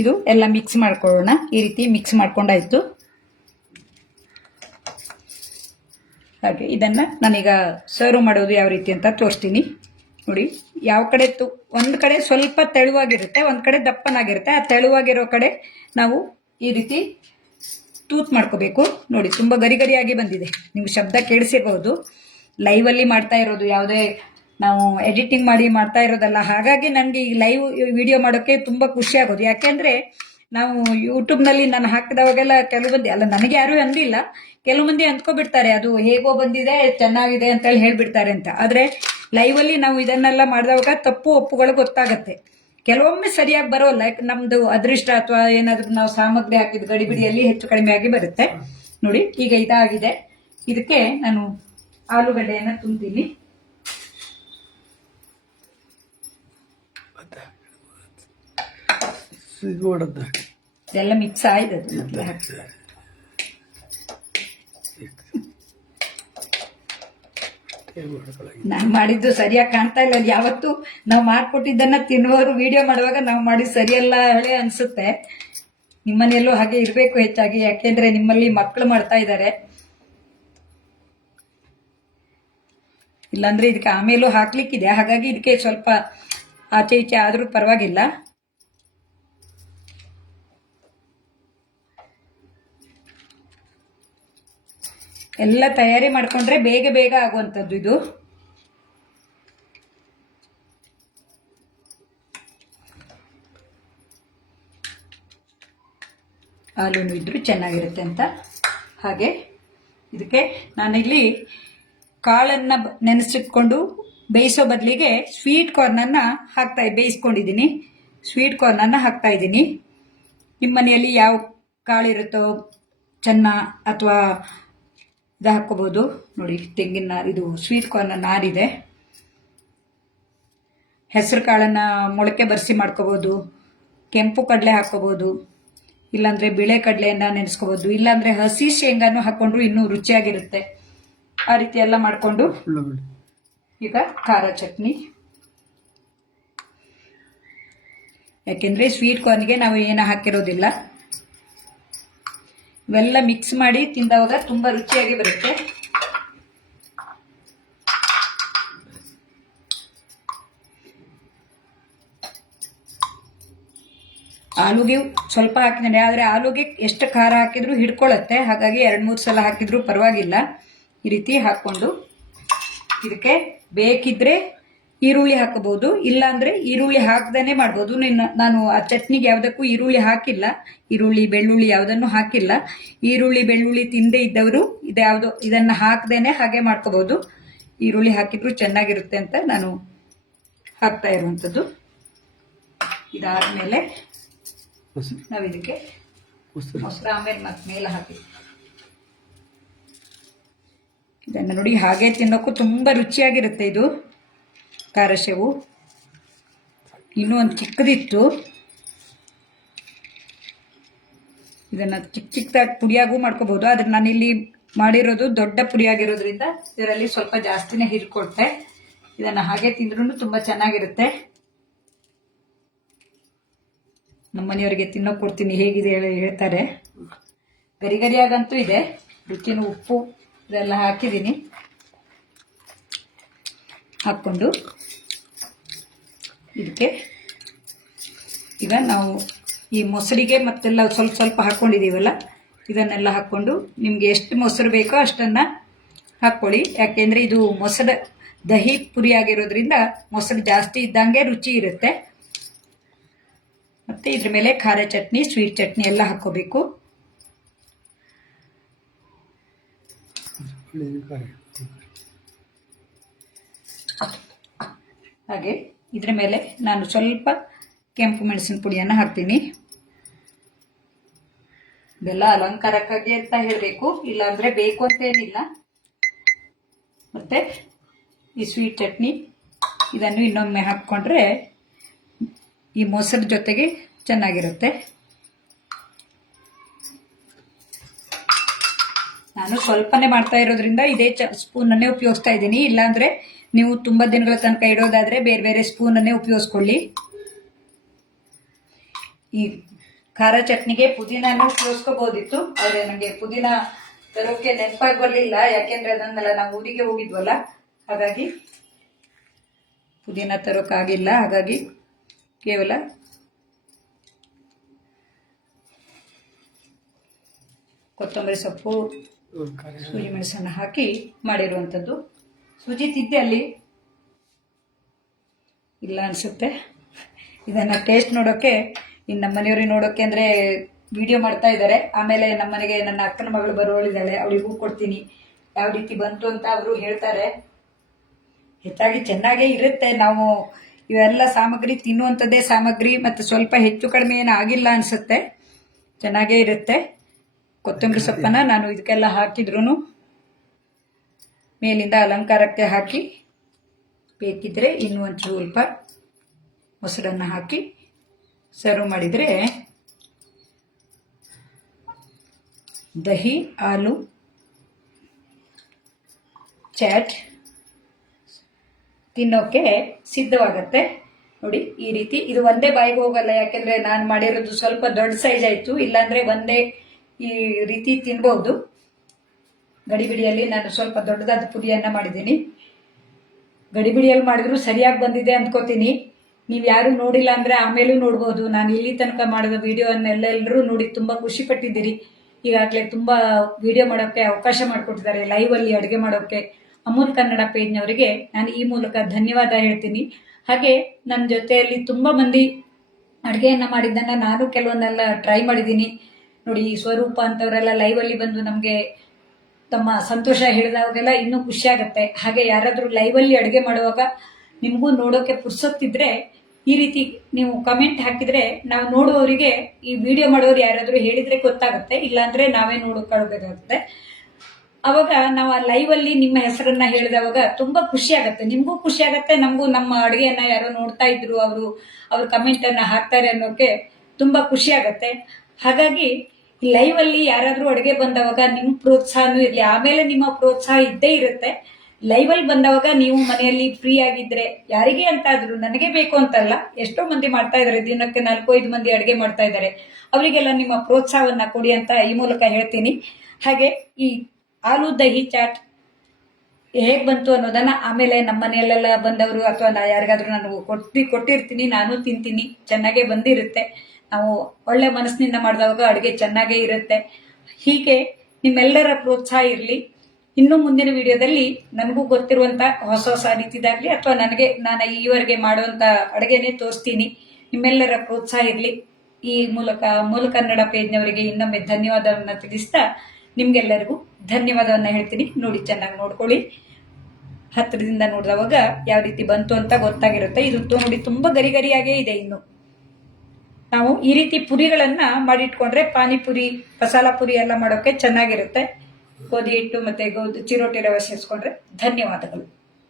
ಇದು ಎಲ್ಲ ಮಿಕ್ಸ್ ಮಾಡ್ಕೊಳ್ಳೋಣ. ಈ ರೀತಿ ಮಿಕ್ಸ್ ಮಾಡ್ಕೊಂಡಾಯ್ತು. ಹಾಗೆ ಇದನ್ನು ನಾನೀಗ ಸರ್ವ್ ಮಾಡೋದು ಯಾವ ರೀತಿ ಅಂತ ತೋರಿಸ್ತೀನಿ ನೋಡಿ. ಯಾವ ಕಡೆ ಒಂದು ಕಡೆ ಸ್ವಲ್ಪ ತೆಳುವಾಗಿರುತ್ತೆ, ಒಂದು ಕಡೆ ದಪ್ಪನಾಗಿರುತ್ತೆ. ಆ ತೆಳುವಾಗಿರೋ ಕಡೆ ನಾವು ಈ ರೀತಿ ತೂತ್ ಮಾಡ್ಕೋಬೇಕು ನೋಡಿ. ತುಂಬ ಗರಿಯಾಗಿ ಬಂದಿದೆ, ನೀವು ಶಬ್ದ ಕೇಳಿಸಿರ್ಬೋದು. ಲೈವಲ್ಲಿ ಮಾಡ್ತಾ ಇರೋದು, ಯಾವುದೇ ನಾವು ಎಡಿಟಿಂಗ್ ಮಾಡಿ ಮಾಡ್ತಾ ಇರೋದಲ್ಲ. ಹಾಗಾಗಿ ನನಗೆ ಈ ಲೈವ್ ವಿಡಿಯೋ ಮಾಡೋಕ್ಕೆ ತುಂಬ ಖುಷಿ ಆಗೋದು. ಯಾಕೆಂದರೆ ನಾವು ಯೂಟ್ಯೂಬ್ನಲ್ಲಿ ನಾನು ಹಾಕಿದವಾಗೆಲ್ಲ ಕೆಲವು ಮಂದಿ, ಅಲ್ಲ ನನಗೆ ಯಾರೂ ಅಂದಿಲ್ಲ, ಕೆಲವು ಮಂದಿ ಅಂದ್ಕೊಬಿಡ್ತಾರೆ ಅದು ಹೇಗೋ ಬಂದಿದೆ ಚೆನ್ನಾಗಿದೆ ಅಂತೇಳಿ ಹೇಳ್ಬಿಡ್ತಾರೆ ಅಂತ. ಆದರೆ ಲೈವಲ್ಲಿ ನಾವು ಇದನ್ನೆಲ್ಲ ಮಾಡಿದವಾಗ ತಪ್ಪು ಒಪ್ಪುಗಳು ಗೊತ್ತಾಗತ್ತೆ. ಕೆಲವೊಮ್ಮೆ ಸರಿಯಾಗಿ ಬರೋಲ್ಲ, ನಮ್ದು ಅದೃಷ್ಟ ಅಥವಾ ಏನಾದರೂ ನಾವು ಸಾಮಗ್ರಿ ಹಾಕಿದ ಗಡಿಬಿಡಿಯಲ್ಲಿ ಹೆಚ್ಚು ಕಡಿಮೆ ಆಗಿ ಬರುತ್ತೆ ನೋಡಿ. ಈಗ ಇದಾಗಿದೆ. ಇದಕ್ಕೆ ನಾನು ಆಲೂಗಡ್ಡೆಯನ್ನು ತುಂಬ್ತೀನಿ. ಇದೆಲ್ಲ ಮಿಕ್ಸ್ ಆಯ್ತು. ನಾನು ಮಾಡಿದ್ದು ಸರಿಯಾಗಿ ಕಾಣ್ತಾ ಇಲ್ಲ. ಯಾವತ್ತು ನಾವು ಮಾಡ್ಕೊಟ್ಟಿದ್ದನ್ನ ತಿನ್ನುವವರು ವಿಡಿಯೋ ಮಾಡುವಾಗ ನಾವು ಮಾಡಿ ಸರಿಯಲ್ಲ ಹಳೆ ಅನ್ಸುತ್ತೆ. ನಿಮ್ಮನೆಯಲ್ಲೂ ಹಾಗೆ ಇರಬೇಕು ಹೆಚ್ಚಾಗಿ, ಯಾಕೆಂದ್ರೆ ನಿಮ್ಮಲ್ಲಿ ಮಕ್ಕಳು ಮಾಡ್ತಾ ಇದ್ದಾರೆ. ಇಲ್ಲಾಂದ್ರೆ ಇದಕ್ಕೆ ಆಮೇಲೂ ಹಾಕ್ಲಿಕ್ಕಿದೆ, ಹಾಗಾಗಿ ಇದಕ್ಕೆ ಸ್ವಲ್ಪ ಆಚೆ ಈಚೆ ಆದ್ರೂ ಪರವಾಗಿಲ್ಲ. ಎಲ್ಲ ತಯಾರಿ ಮಾಡ್ಕೊಂಡ್ರೆ ಬೇಗ ಆಗುವಂಥದ್ದು ಇದು. ಹಾಲೂನು ಇದ್ರೂ ಚೆನ್ನಾಗಿರುತ್ತೆ ಅಂತ. ಹಾಗೆ ಇದಕ್ಕೆ ನಾನಿಲ್ಲಿ ಕಾಳನ್ನು ನೆನೆಸಿಟ್ಕೊಂಡು ಬೇಯಿಸೋ ಬದಲಿಗೆ ಸ್ವೀಟ್ ಕಾರ್ನನ್ನು ಬೇಯಿಸ್ಕೊಂಡಿದ್ದೀನಿ. ಸ್ವೀಟ್ ಕಾರ್ನನ್ನು ಹಾಕ್ತಾ ಇದ್ದೀನಿ. ನಿಮ್ಮ ಮನೆಯಲ್ಲಿ ಯಾವ ಕಾಳಿರುತ್ತೋ, ಚೆನ್ನ ಅಥವಾ ಇದು ಹಾಕ್ಕೋಬೋದು ನೋಡಿ. ತೆಂಗಿನ ಇದು ಸ್ವೀಟ್ ಕಾರ್ನ್ ನಾರಿದೆ. ಹೆಸರು ಕಾಳನ್ನು ಮೊಳಕೆ ಬರಿಸಿ ಮಾಡ್ಕೋಬೋದು. ಕೆಂಪು ಕಡಲೆ ಹಾಕ್ಕೋಬೋದು, ಇಲ್ಲಾಂದರೆ ಬಿಳೆ ಕಡಲೆಯನ್ನು ನೆನೆಸ್ಕೋಬೋದು, ಇಲ್ಲಾಂದರೆ ಹಸಿ ಶೇಂಗಾನು ಹಾಕ್ಕೊಂಡ್ರು ಇನ್ನೂ ರುಚಿಯಾಗಿರುತ್ತೆ. ಆ ರೀತಿ ಎಲ್ಲ ಮಾಡಿಕೊಂಡು ಈಗ ಖಾರ ಚಟ್ನಿ. ಯಾಕೆಂದರೆ ಸ್ವೀಟ್ ಕಾರ್ನ್ಗೆ ನಾವು ಏನು ಹಾಕಿರೋದಿಲ್ಲ. ಇವೆಲ್ಲ ಮಿಕ್ಸ್ ಮಾಡಿ ತಿಂದವಾಗ ತುಂಬ ರುಚಿಯಾಗಿ ಬರುತ್ತೆ. ಆಲೂಗೆ ಸ್ವಲ್ಪ ಹಾಕಿದ್ದೇನೆ, ಆದರೆ ಆಲೂಗೆ ಎಷ್ಟು ಖಾರ ಹಾಕಿದ್ರು ಹಿಡ್ಕೊಳ್ಳುತ್ತೆ. ಹಾಗಾಗಿ 2-3 ಸಲ ಹಾಕಿದ್ರು ಪರವಾಗಿಲ್ಲ. ಈ ರೀತಿ ಹಾಕ್ಕೊಂಡು ಇದಕ್ಕೆ ಬೇಕಿದ್ರೆ ಈರುಳ್ಳಿ ಹಾಕಬಹುದು, ಇಲ್ಲಾಂದ್ರೆ ಈರುಳ್ಳಿ ಹಾಕ್ದೇನೆ ಮಾಡ್ಬೋದು. ನಾನು ಆ ಚಟ್ನಿಗೆ ಯಾವುದಕ್ಕೂ ಈರುಳ್ಳಿ ಹಾಕಿಲ್ಲ, ಈರುಳ್ಳಿ ಬೆಳ್ಳುಳ್ಳಿ ಯಾವುದನ್ನು ಹಾಕಿಲ್ಲ. ಈರುಳ್ಳಿ ಬೆಳ್ಳುಳ್ಳಿ ತಿಂದೇ ಇದ್ದವರು ಇದನ್ನ ಹಾಕ್ದೇನೆ ಹಾಗೆ ಮಾಡ್ಕೋಬಹುದು. ಈರುಳ್ಳಿ ಹಾಕಿದ್ರು ಚೆನ್ನಾಗಿರುತ್ತೆ ಅಂತ ನಾನು ಹಾಕ್ತಾ ಇರುವಂಥದ್ದು. ಇದಾದ್ಮೇಲೆ ನಾವು ಇದಕ್ಕೆ ಮೊಸರು ಆಮೇಲೆ ಮತ್ತೆ ಮೇಲೆ ಹಾಕಿ ಇದನ್ನು ನೋಡಿ. ಹಾಗೆ ತಿನ್ನೋಕ್ಕೂ ತುಂಬ ರುಚಿಯಾಗಿರುತ್ತೆ ಇದು ಖಾರ ಶೇವು. ಇನ್ನೂ ಒಂದು ಚಿಕ್ಕದಿತ್ತು, ಇದನ್ನು ಚಿಕ್ಕದಾಗಿ ಪುಡಿಯಾಗೂ ಮಾಡ್ಕೋಬಹುದು. ಆದರೆ ನಾನಿಲ್ಲಿ ಮಾಡಿರೋದು ದೊಡ್ಡ ಪುಡಿಯಾಗಿರೋದ್ರಿಂದ ಇದರಲ್ಲಿ ಸ್ವಲ್ಪ ಜಾಸ್ತಿನೇ ಹೀರ್ಕೊಳ್ತೆ. ಇದನ್ನು ಹಾಗೆ ತಿಂದ್ರೂ ತುಂಬ ಚೆನ್ನಾಗಿರುತ್ತೆ. ನಮ್ಮ ಮನೆಯವರಿಗೆ ತಿನ್ನೋಕೆ ಕೊಡ್ತೀನಿ, ಹೇಗಿದೆ ಹೇಳ್ತಾರೆ. ಗರಿಯಾಗಂತೂ ಇದೆ. ರುಚಿನೂ ಉಪ್ಪು ಇದೆಲ್ಲ ಹಾಕಿದ್ದೀನಿ. ಹಾಕ್ಕೊಂಡು ಇದಕ್ಕೆ ಈಗ ನಾವು ಈ ಮೊಸರಿಗೆ ಮತ್ತೆಲ್ಲ ಸ್ವಲ್ಪ ಹಾಕ್ಕೊಂಡಿದ್ದೀವಲ್ಲ, ಇದನ್ನೆಲ್ಲ ಹಾಕ್ಕೊಂಡು ನಿಮಗೆ ಎಷ್ಟು ಮೊಸರು ಬೇಕೋ ಅಷ್ಟನ್ನು ಹಾಕ್ಕೊಳ್ಳಿ. ಯಾಕೆಂದರೆ ಇದು ಮೊಸರು ದಹಿ ಪುರಿ ಆಗಿರೋದ್ರಿಂದ ಮೊಸರು ಜಾಸ್ತಿ ಇದ್ದಂಗೆ ರುಚಿ ಇರುತ್ತೆ. ಮತ್ತು ಇದ್ರ ಮೇಲೆ ಖಾರ ಚಟ್ನಿ, ಸ್ವೀಟ್ ಚಟ್ನಿ ಎಲ್ಲ ಹಾಕ್ಕೋಬೇಕು. ಹಾಗೆ ಇದ್ರ ಮೇಲೆ ನಾನು ಸ್ವಲ್ಪ ಕೆಂಪು ಮೆಣಸಿನ ಪುಡಿಯನ್ನು ಹಾಕ್ತೀನಿ. ಇದೆಲ್ಲ ಅಲಂಕಾರಕ್ಕಾಗಿ ಅಂತ ಹೇಳಬೇಕು, ಇಲ್ಲಾಂದರೆ ಬೇಕು ಅಂತೇನಿಲ್ಲ. ಮತ್ತು ಈ ಸ್ವೀಟ್ ಚಟ್ನಿ ಇದನ್ನು ಇನ್ನೊಮ್ಮೆ ಹಾಕ್ಕೊಂಡ್ರೆ ಈ ಮೊಸರು ಜೊತೆಗೆ ಚೆನ್ನಾಗಿರುತ್ತೆ. ನಾನು ಸ್ವಲ್ಪನೇ ಮಾಡ್ತಾ ಇರೋದ್ರಿಂದ ಇದೇ ಸ್ಪೂನನ್ನೇ ಉಪಯೋಗಿಸ್ತಾ ಇದ್ದೀನಿ. ಇಲ್ಲಾಂದರೆ ನೀವು ತುಂಬ ದಿನಗಳ ತನಕ ಇಡೋದಾದರೆ ಬೇರೆ ಬೇರೆ ಸ್ಪೂನನ್ನೇ ಉಪಯೋಗಿಸ್ಕೊಳ್ಳಿ. ಈ ಖಾರ ಚಟ್ನಿಗೆ ಪುದೀನನೂ ಉಪಯೋಗಿಸ್ಕೋಬೋದಿತ್ತು, ಆದರೆ ನನಗೆ ಪುದೀನ ತರೋಕೆ ನೆನಪಾಗಿ ಬರಲಿಲ್ಲ. ಯಾಕೆಂದರೆ ಅದನ್ನೆಲ್ಲ ನಾವು ಊರಿಗೆ ಹೋಗಿದ್ವಲ್ಲ, ಹಾಗಾಗಿ ಪುದೀನ ತರೋಕ್ಕಾಗಿಲ್ಲ. ಹಾಗಾಗಿ ಕೇವಲ ಕೊತ್ತಂಬರಿ ಸೊಪ್ಪು, ಸೂಜಿ ಮೆಣಸನ್ನು ಹಾಕಿ ಮಾಡಿರುವಂಥದ್ದು. ಸೂಜಿ ತಿದ್ದೆ ಅಲ್ಲಿ ಇಲ್ಲ ಅನಿಸುತ್ತೆ. ಇದನ್ನು ಟೇಸ್ಟ್ ನೋಡೋಕ್ಕೆ ಇನ್ನು ನಮ್ಮ ಮನೆಯವ್ರಿಗೆ ನೋಡೋಕ್ಕೆ ಅಂದರೆ ವಿಡಿಯೋ ಮಾಡ್ತಾ ಇದ್ದಾರೆ. ಆಮೇಲೆ ನಮ್ಮ ಮನೆಗೆ ನನ್ನ ಅಕ್ಕನ ಮಗಳು ಬರೋಳಿದ್ದಾಳೆ, ಅವಳಿಗೂ ಕೊಡ್ತೀನಿ ಯಾವ ರೀತಿ ಬಂತು ಅಂತ ಅವರು ಹೇಳ್ತಾರೆ. ಹೆಚ್ಚಾಗಿ ಚೆನ್ನಾಗೇ ಇರುತ್ತೆ. ನಾವು ಇವೆಲ್ಲ ಸಾಮಗ್ರಿ ತಿನ್ನುವಂಥದ್ದೇ ಸಾಮಗ್ರಿ, ಮತ್ತು ಸ್ವಲ್ಪ ಹೆಚ್ಚು ಕಡಿಮೆ ಏನು ಆಗಿಲ್ಲ ಅನಿಸುತ್ತೆ, ಚೆನ್ನಾಗೇ ಇರುತ್ತೆ. ಕೊತ್ತಂಬರಿ ಸೊಪ್ಪನ್ನು ನಾನು ಇದಕ್ಕೆಲ್ಲ ಹಾಕಿದ್ರೂ ಮೇಲಿಂದ ಅಲಂಕಾರಕ್ಕೆ ಹಾಕಿ, ಬೇಕಿದ್ರೆ ಇನ್ನೂ ಒಂದು ಸ್ವಲ್ಪ ಮೊಸರನ್ನು ಹಾಕಿ ಸರ್ವ್ ಮಾಡಿದರೆ ದಹಿ ಆಲೂ ಚಾಟ್ ತಿನ್ನೋಕೆ ಸಿದ್ಧವಾಗತ್ತೆ. ನೋಡಿ ಈ ರೀತಿ. ಇದು ಒಂದೇ ಬಾಯಿಗೆ ಹೋಗಲ್ಲ, ಯಾಕೆಂದರೆ ನಾನು ಮಾಡಿರೋದು ಸ್ವಲ್ಪ ದೊಡ್ಡ ಸೈಜ್ ಆಯಿತು. ಇಲ್ಲಾಂದರೆ ಒಂದೇ ಈ ರೀತಿ ತಿನ್ಬೋದು. ಗಡಿಬಿಡಿಯಲ್ಲಿ ನಾನು ಸ್ವಲ್ಪ ದೊಡ್ಡದಾದ ಪುಡಿಯನ್ನು ಮಾಡಿದ್ದೀನಿ. ಗಡಿಬಿಡಿಯಲ್ಲಿ ಮಾಡಿದ್ರು ಸರಿಯಾಗಿ ಬಂದಿದೆ ಅಂದ್ಕೋತೀನಿ. ನೀವು ಯಾರು ನೋಡಿಲ್ಲ ಅಂದರೆ ಆಮೇಲೂ ನೋಡ್ಬೋದು. ನಾನು ಇಲ್ಲಿ ತನಕ ಮಾಡಿದ ವಿಡಿಯೋವನ್ನೆಲ್ಲರೂ ನೋಡಿ ತುಂಬ ಖುಷಿ ಪಟ್ಟಿದ್ದೀರಿ. ಈಗಾಗಲೇ ತುಂಬ ವಿಡಿಯೋ ಮಾಡೋಕ್ಕೆ ಅವಕಾಶ ಮಾಡಿಕೊಟ್ಟಿದ್ದಾರೆ, ಲೈವಲ್ಲಿ ಅಡುಗೆ ಮಾಡೋಕ್ಕೆ. ಅಮೂಲ್ ಕನ್ನಡ ಪೇಜ್ನವರಿಗೆ ನಾನು ಈ ಮೂಲಕ ಧನ್ಯವಾದ ಹೇಳ್ತೀನಿ. ಹಾಗೆ ನನ್ನ ಜೊತೆಯಲ್ಲಿ ತುಂಬ ಮಂದಿ ಅಡುಗೆಯನ್ನು ಮಾಡಿದ್ದನ್ನು ನಾನು ಕೆಲವನ್ನೆಲ್ಲ ಟ್ರೈ ಮಾಡಿದ್ದೀನಿ. ನೋಡಿ ಈ ಸ್ವರೂಪ ಅಂತವರೆಲ್ಲ ಲೈವಲ್ಲಿ ಬಂದು ನಮಗೆ ತಮ್ಮ ಸಂತೋಷ ಹೇಳಿದಾಗೆಲ್ಲ ಇನ್ನೂ ಖುಷಿ ಆಗುತ್ತೆ. ಹಾಗೆ ಯಾರಾದರೂ ಲೈವಲ್ಲಿ ಅಡುಗೆ ಮಾಡುವಾಗ ನಿಮಗೂ ನೋಡೋಕೆ ಪುರ್ಸೊತ್ತಿದ್ರೆ ಈ ರೀತಿ ನೀವು ಕಮೆಂಟ್ ಹಾಕಿದರೆ ನಾವು ನೋಡುವವರಿಗೆ ಈ ವಿಡಿಯೋ ಮಾಡೋರು ಯಾರಾದರೂ ಹೇಳಿದರೆ ಗೊತ್ತಾಗುತ್ತೆ, ಇಲ್ಲಾಂದರೆ ನಾವೇ ನೋಡ್ಕೊಳ್ಬೇಕಾಗುತ್ತೆ. ಅವಾಗ ನಾವು ಆ ಲೈವಲ್ಲಿ ನಿಮ್ಮ ಹೆಸರನ್ನ ಹೇಳಿದವಾಗ ತುಂಬ ಖುಷಿ ಆಗುತ್ತೆ, ನಿಮಗೂ ಖುಷಿ ಆಗುತ್ತೆ, ನಮಗೂ ನಮ್ಮ ಅಡುಗೆಯನ್ನು ಯಾರೋ ನೋಡ್ತಾ ಇದ್ರು ಅವ್ರ ಕಮೆಂಟನ್ನು ಹಾಕ್ತಾರೆ ಅನ್ನೋಕ್ಕೆ ತುಂಬ ಖುಷಿ ಆಗುತ್ತೆ. ಹಾಗಾಗಿ ಲೈವಲ್ಲಿ ಯಾರಾದರೂ ಅಡುಗೆ ಬಂದವಾಗ ನಿಮ್ಮ ಪ್ರೋತ್ಸಾಹನೂ ಇರಲಿ. ಆಮೇಲೆ ನಿಮ್ಮ ಪ್ರೋತ್ಸಾಹ ಇದ್ದೇ ಇರುತ್ತೆ. ಲೈವಲ್ಲಿ ಬಂದವಾಗ ನೀವು ಮನೆಯಲ್ಲಿ ಫ್ರೀ ಆಗಿದ್ರೆ ಯಾರಿಗೆ ಅಂತ ಆದ್ರೂ, ನನಗೆ ಬೇಕು ಅಂತಲ್ಲ, ಎಷ್ಟೋ ಮಂದಿ ಮಾಡ್ತಾ ಇದ್ದಾರೆ, ದಿನಕ್ಕೆ 4-5 ಮಂದಿ ಅಡುಗೆ ಮಾಡ್ತಾ ಇದ್ದಾರೆ, ಅವರಿಗೆಲ್ಲ ನಿಮ್ಮ ಪ್ರೋತ್ಸಾಹವನ್ನ ಕೊಡಿ ಅಂತ ಈ ಮೂಲಕ ಹೇಳ್ತೀನಿ. ಹಾಗೆ ಈ ಆಲೂ ದಹಿ ಚಾಟ್ ಹೇಗೆ ಬಂತು ಅನ್ನೋದನ್ನ ಆಮೇಲೆ ನಮ್ಮ ಮನೆಯಲ್ಲೆಲ್ಲ ಬಂದವರು ಅಥವಾ ಯಾರಿಗಾದ್ರೂ ನಾನು ಕೊಟ್ಟಿರ್ತೀನಿ, ನಾನು ತಿಂತೀನಿ, ಚೆನ್ನಾಗೇ ಬಂದಿರುತ್ತೆ. ನಾವು ಒಳ್ಳೆ ಮನಸ್ಸಿನಿಂದ ಮಾಡಿದವಾಗ ಅಡುಗೆ ಚೆನ್ನಾಗೇ ಇರುತ್ತೆ. ಹೀಗೆ ನಿಮ್ಮೆಲ್ಲರ ಪ್ರೋತ್ಸಾಹ ಇರಲಿ. ಇನ್ನು ಮುಂದಿನ ವಿಡಿಯೋದಲ್ಲಿ ನನಗೂ ಗೊತ್ತಿರುವಂಥ ಹೊಸ ರೀತಿದಾಗಲಿ ಅಥವಾ ನಾನು ಈವರೆಗೆ ಮಾಡುವಂಥ ಅಡುಗೆನೇ ತೋರಿಸ್ತೀನಿ. ನಿಮ್ಮೆಲ್ಲರ ಪ್ರೋತ್ಸಾಹ ಇರಲಿ. ಈ ಮೂಲಕ ಅಮೂಲ್ ಕನ್ನಡ ಪೇಜ್ನವರಿಗೆ ಇನ್ನೊಮ್ಮೆ ಧನ್ಯವಾದವನ್ನು ತಿಳಿಸ್ತಾ ನಿಮ್ಗೆಲ್ಲರಿಗೂ ಧನ್ಯವಾದವನ್ನು ಹೇಳ್ತೀನಿ. ನೋಡಿ, ಚೆನ್ನಾಗಿ ನೋಡ್ಕೊಳ್ಳಿ. ಹತ್ತಿರದಿಂದ ನೋಡಿದವಾಗ ಯಾವ ರೀತಿ ಬಂತು ಅಂತ ಗೊತ್ತಾಗಿರುತ್ತೆ. ಇದು ನೋಡಿ ತುಂಬ ಗರಿಗರಿಯಾಗೇ ಇದೆ. ಇನ್ನು ನಾವು ಈ ರೀತಿ ಪುರಿಗಳನ್ನ ಮಾಡಿಟ್ಕೊಂಡ್ರೆ ಪಾನಿಪುರಿ, ಮಸಾಲ ಪುರಿ ಎಲ್ಲ ಮಾಡೋಕೆ ಚೆನ್ನಾಗಿರುತ್ತೆ. ಗೋಧಿ ಹಿಟ್ಟು ಮತ್ತೆ ಚಿರೋಟಿ ರವೆ ಸೇರಿಸ್ಕೊಂಡ್ರೆ. ಧನ್ಯವಾದಗಳು.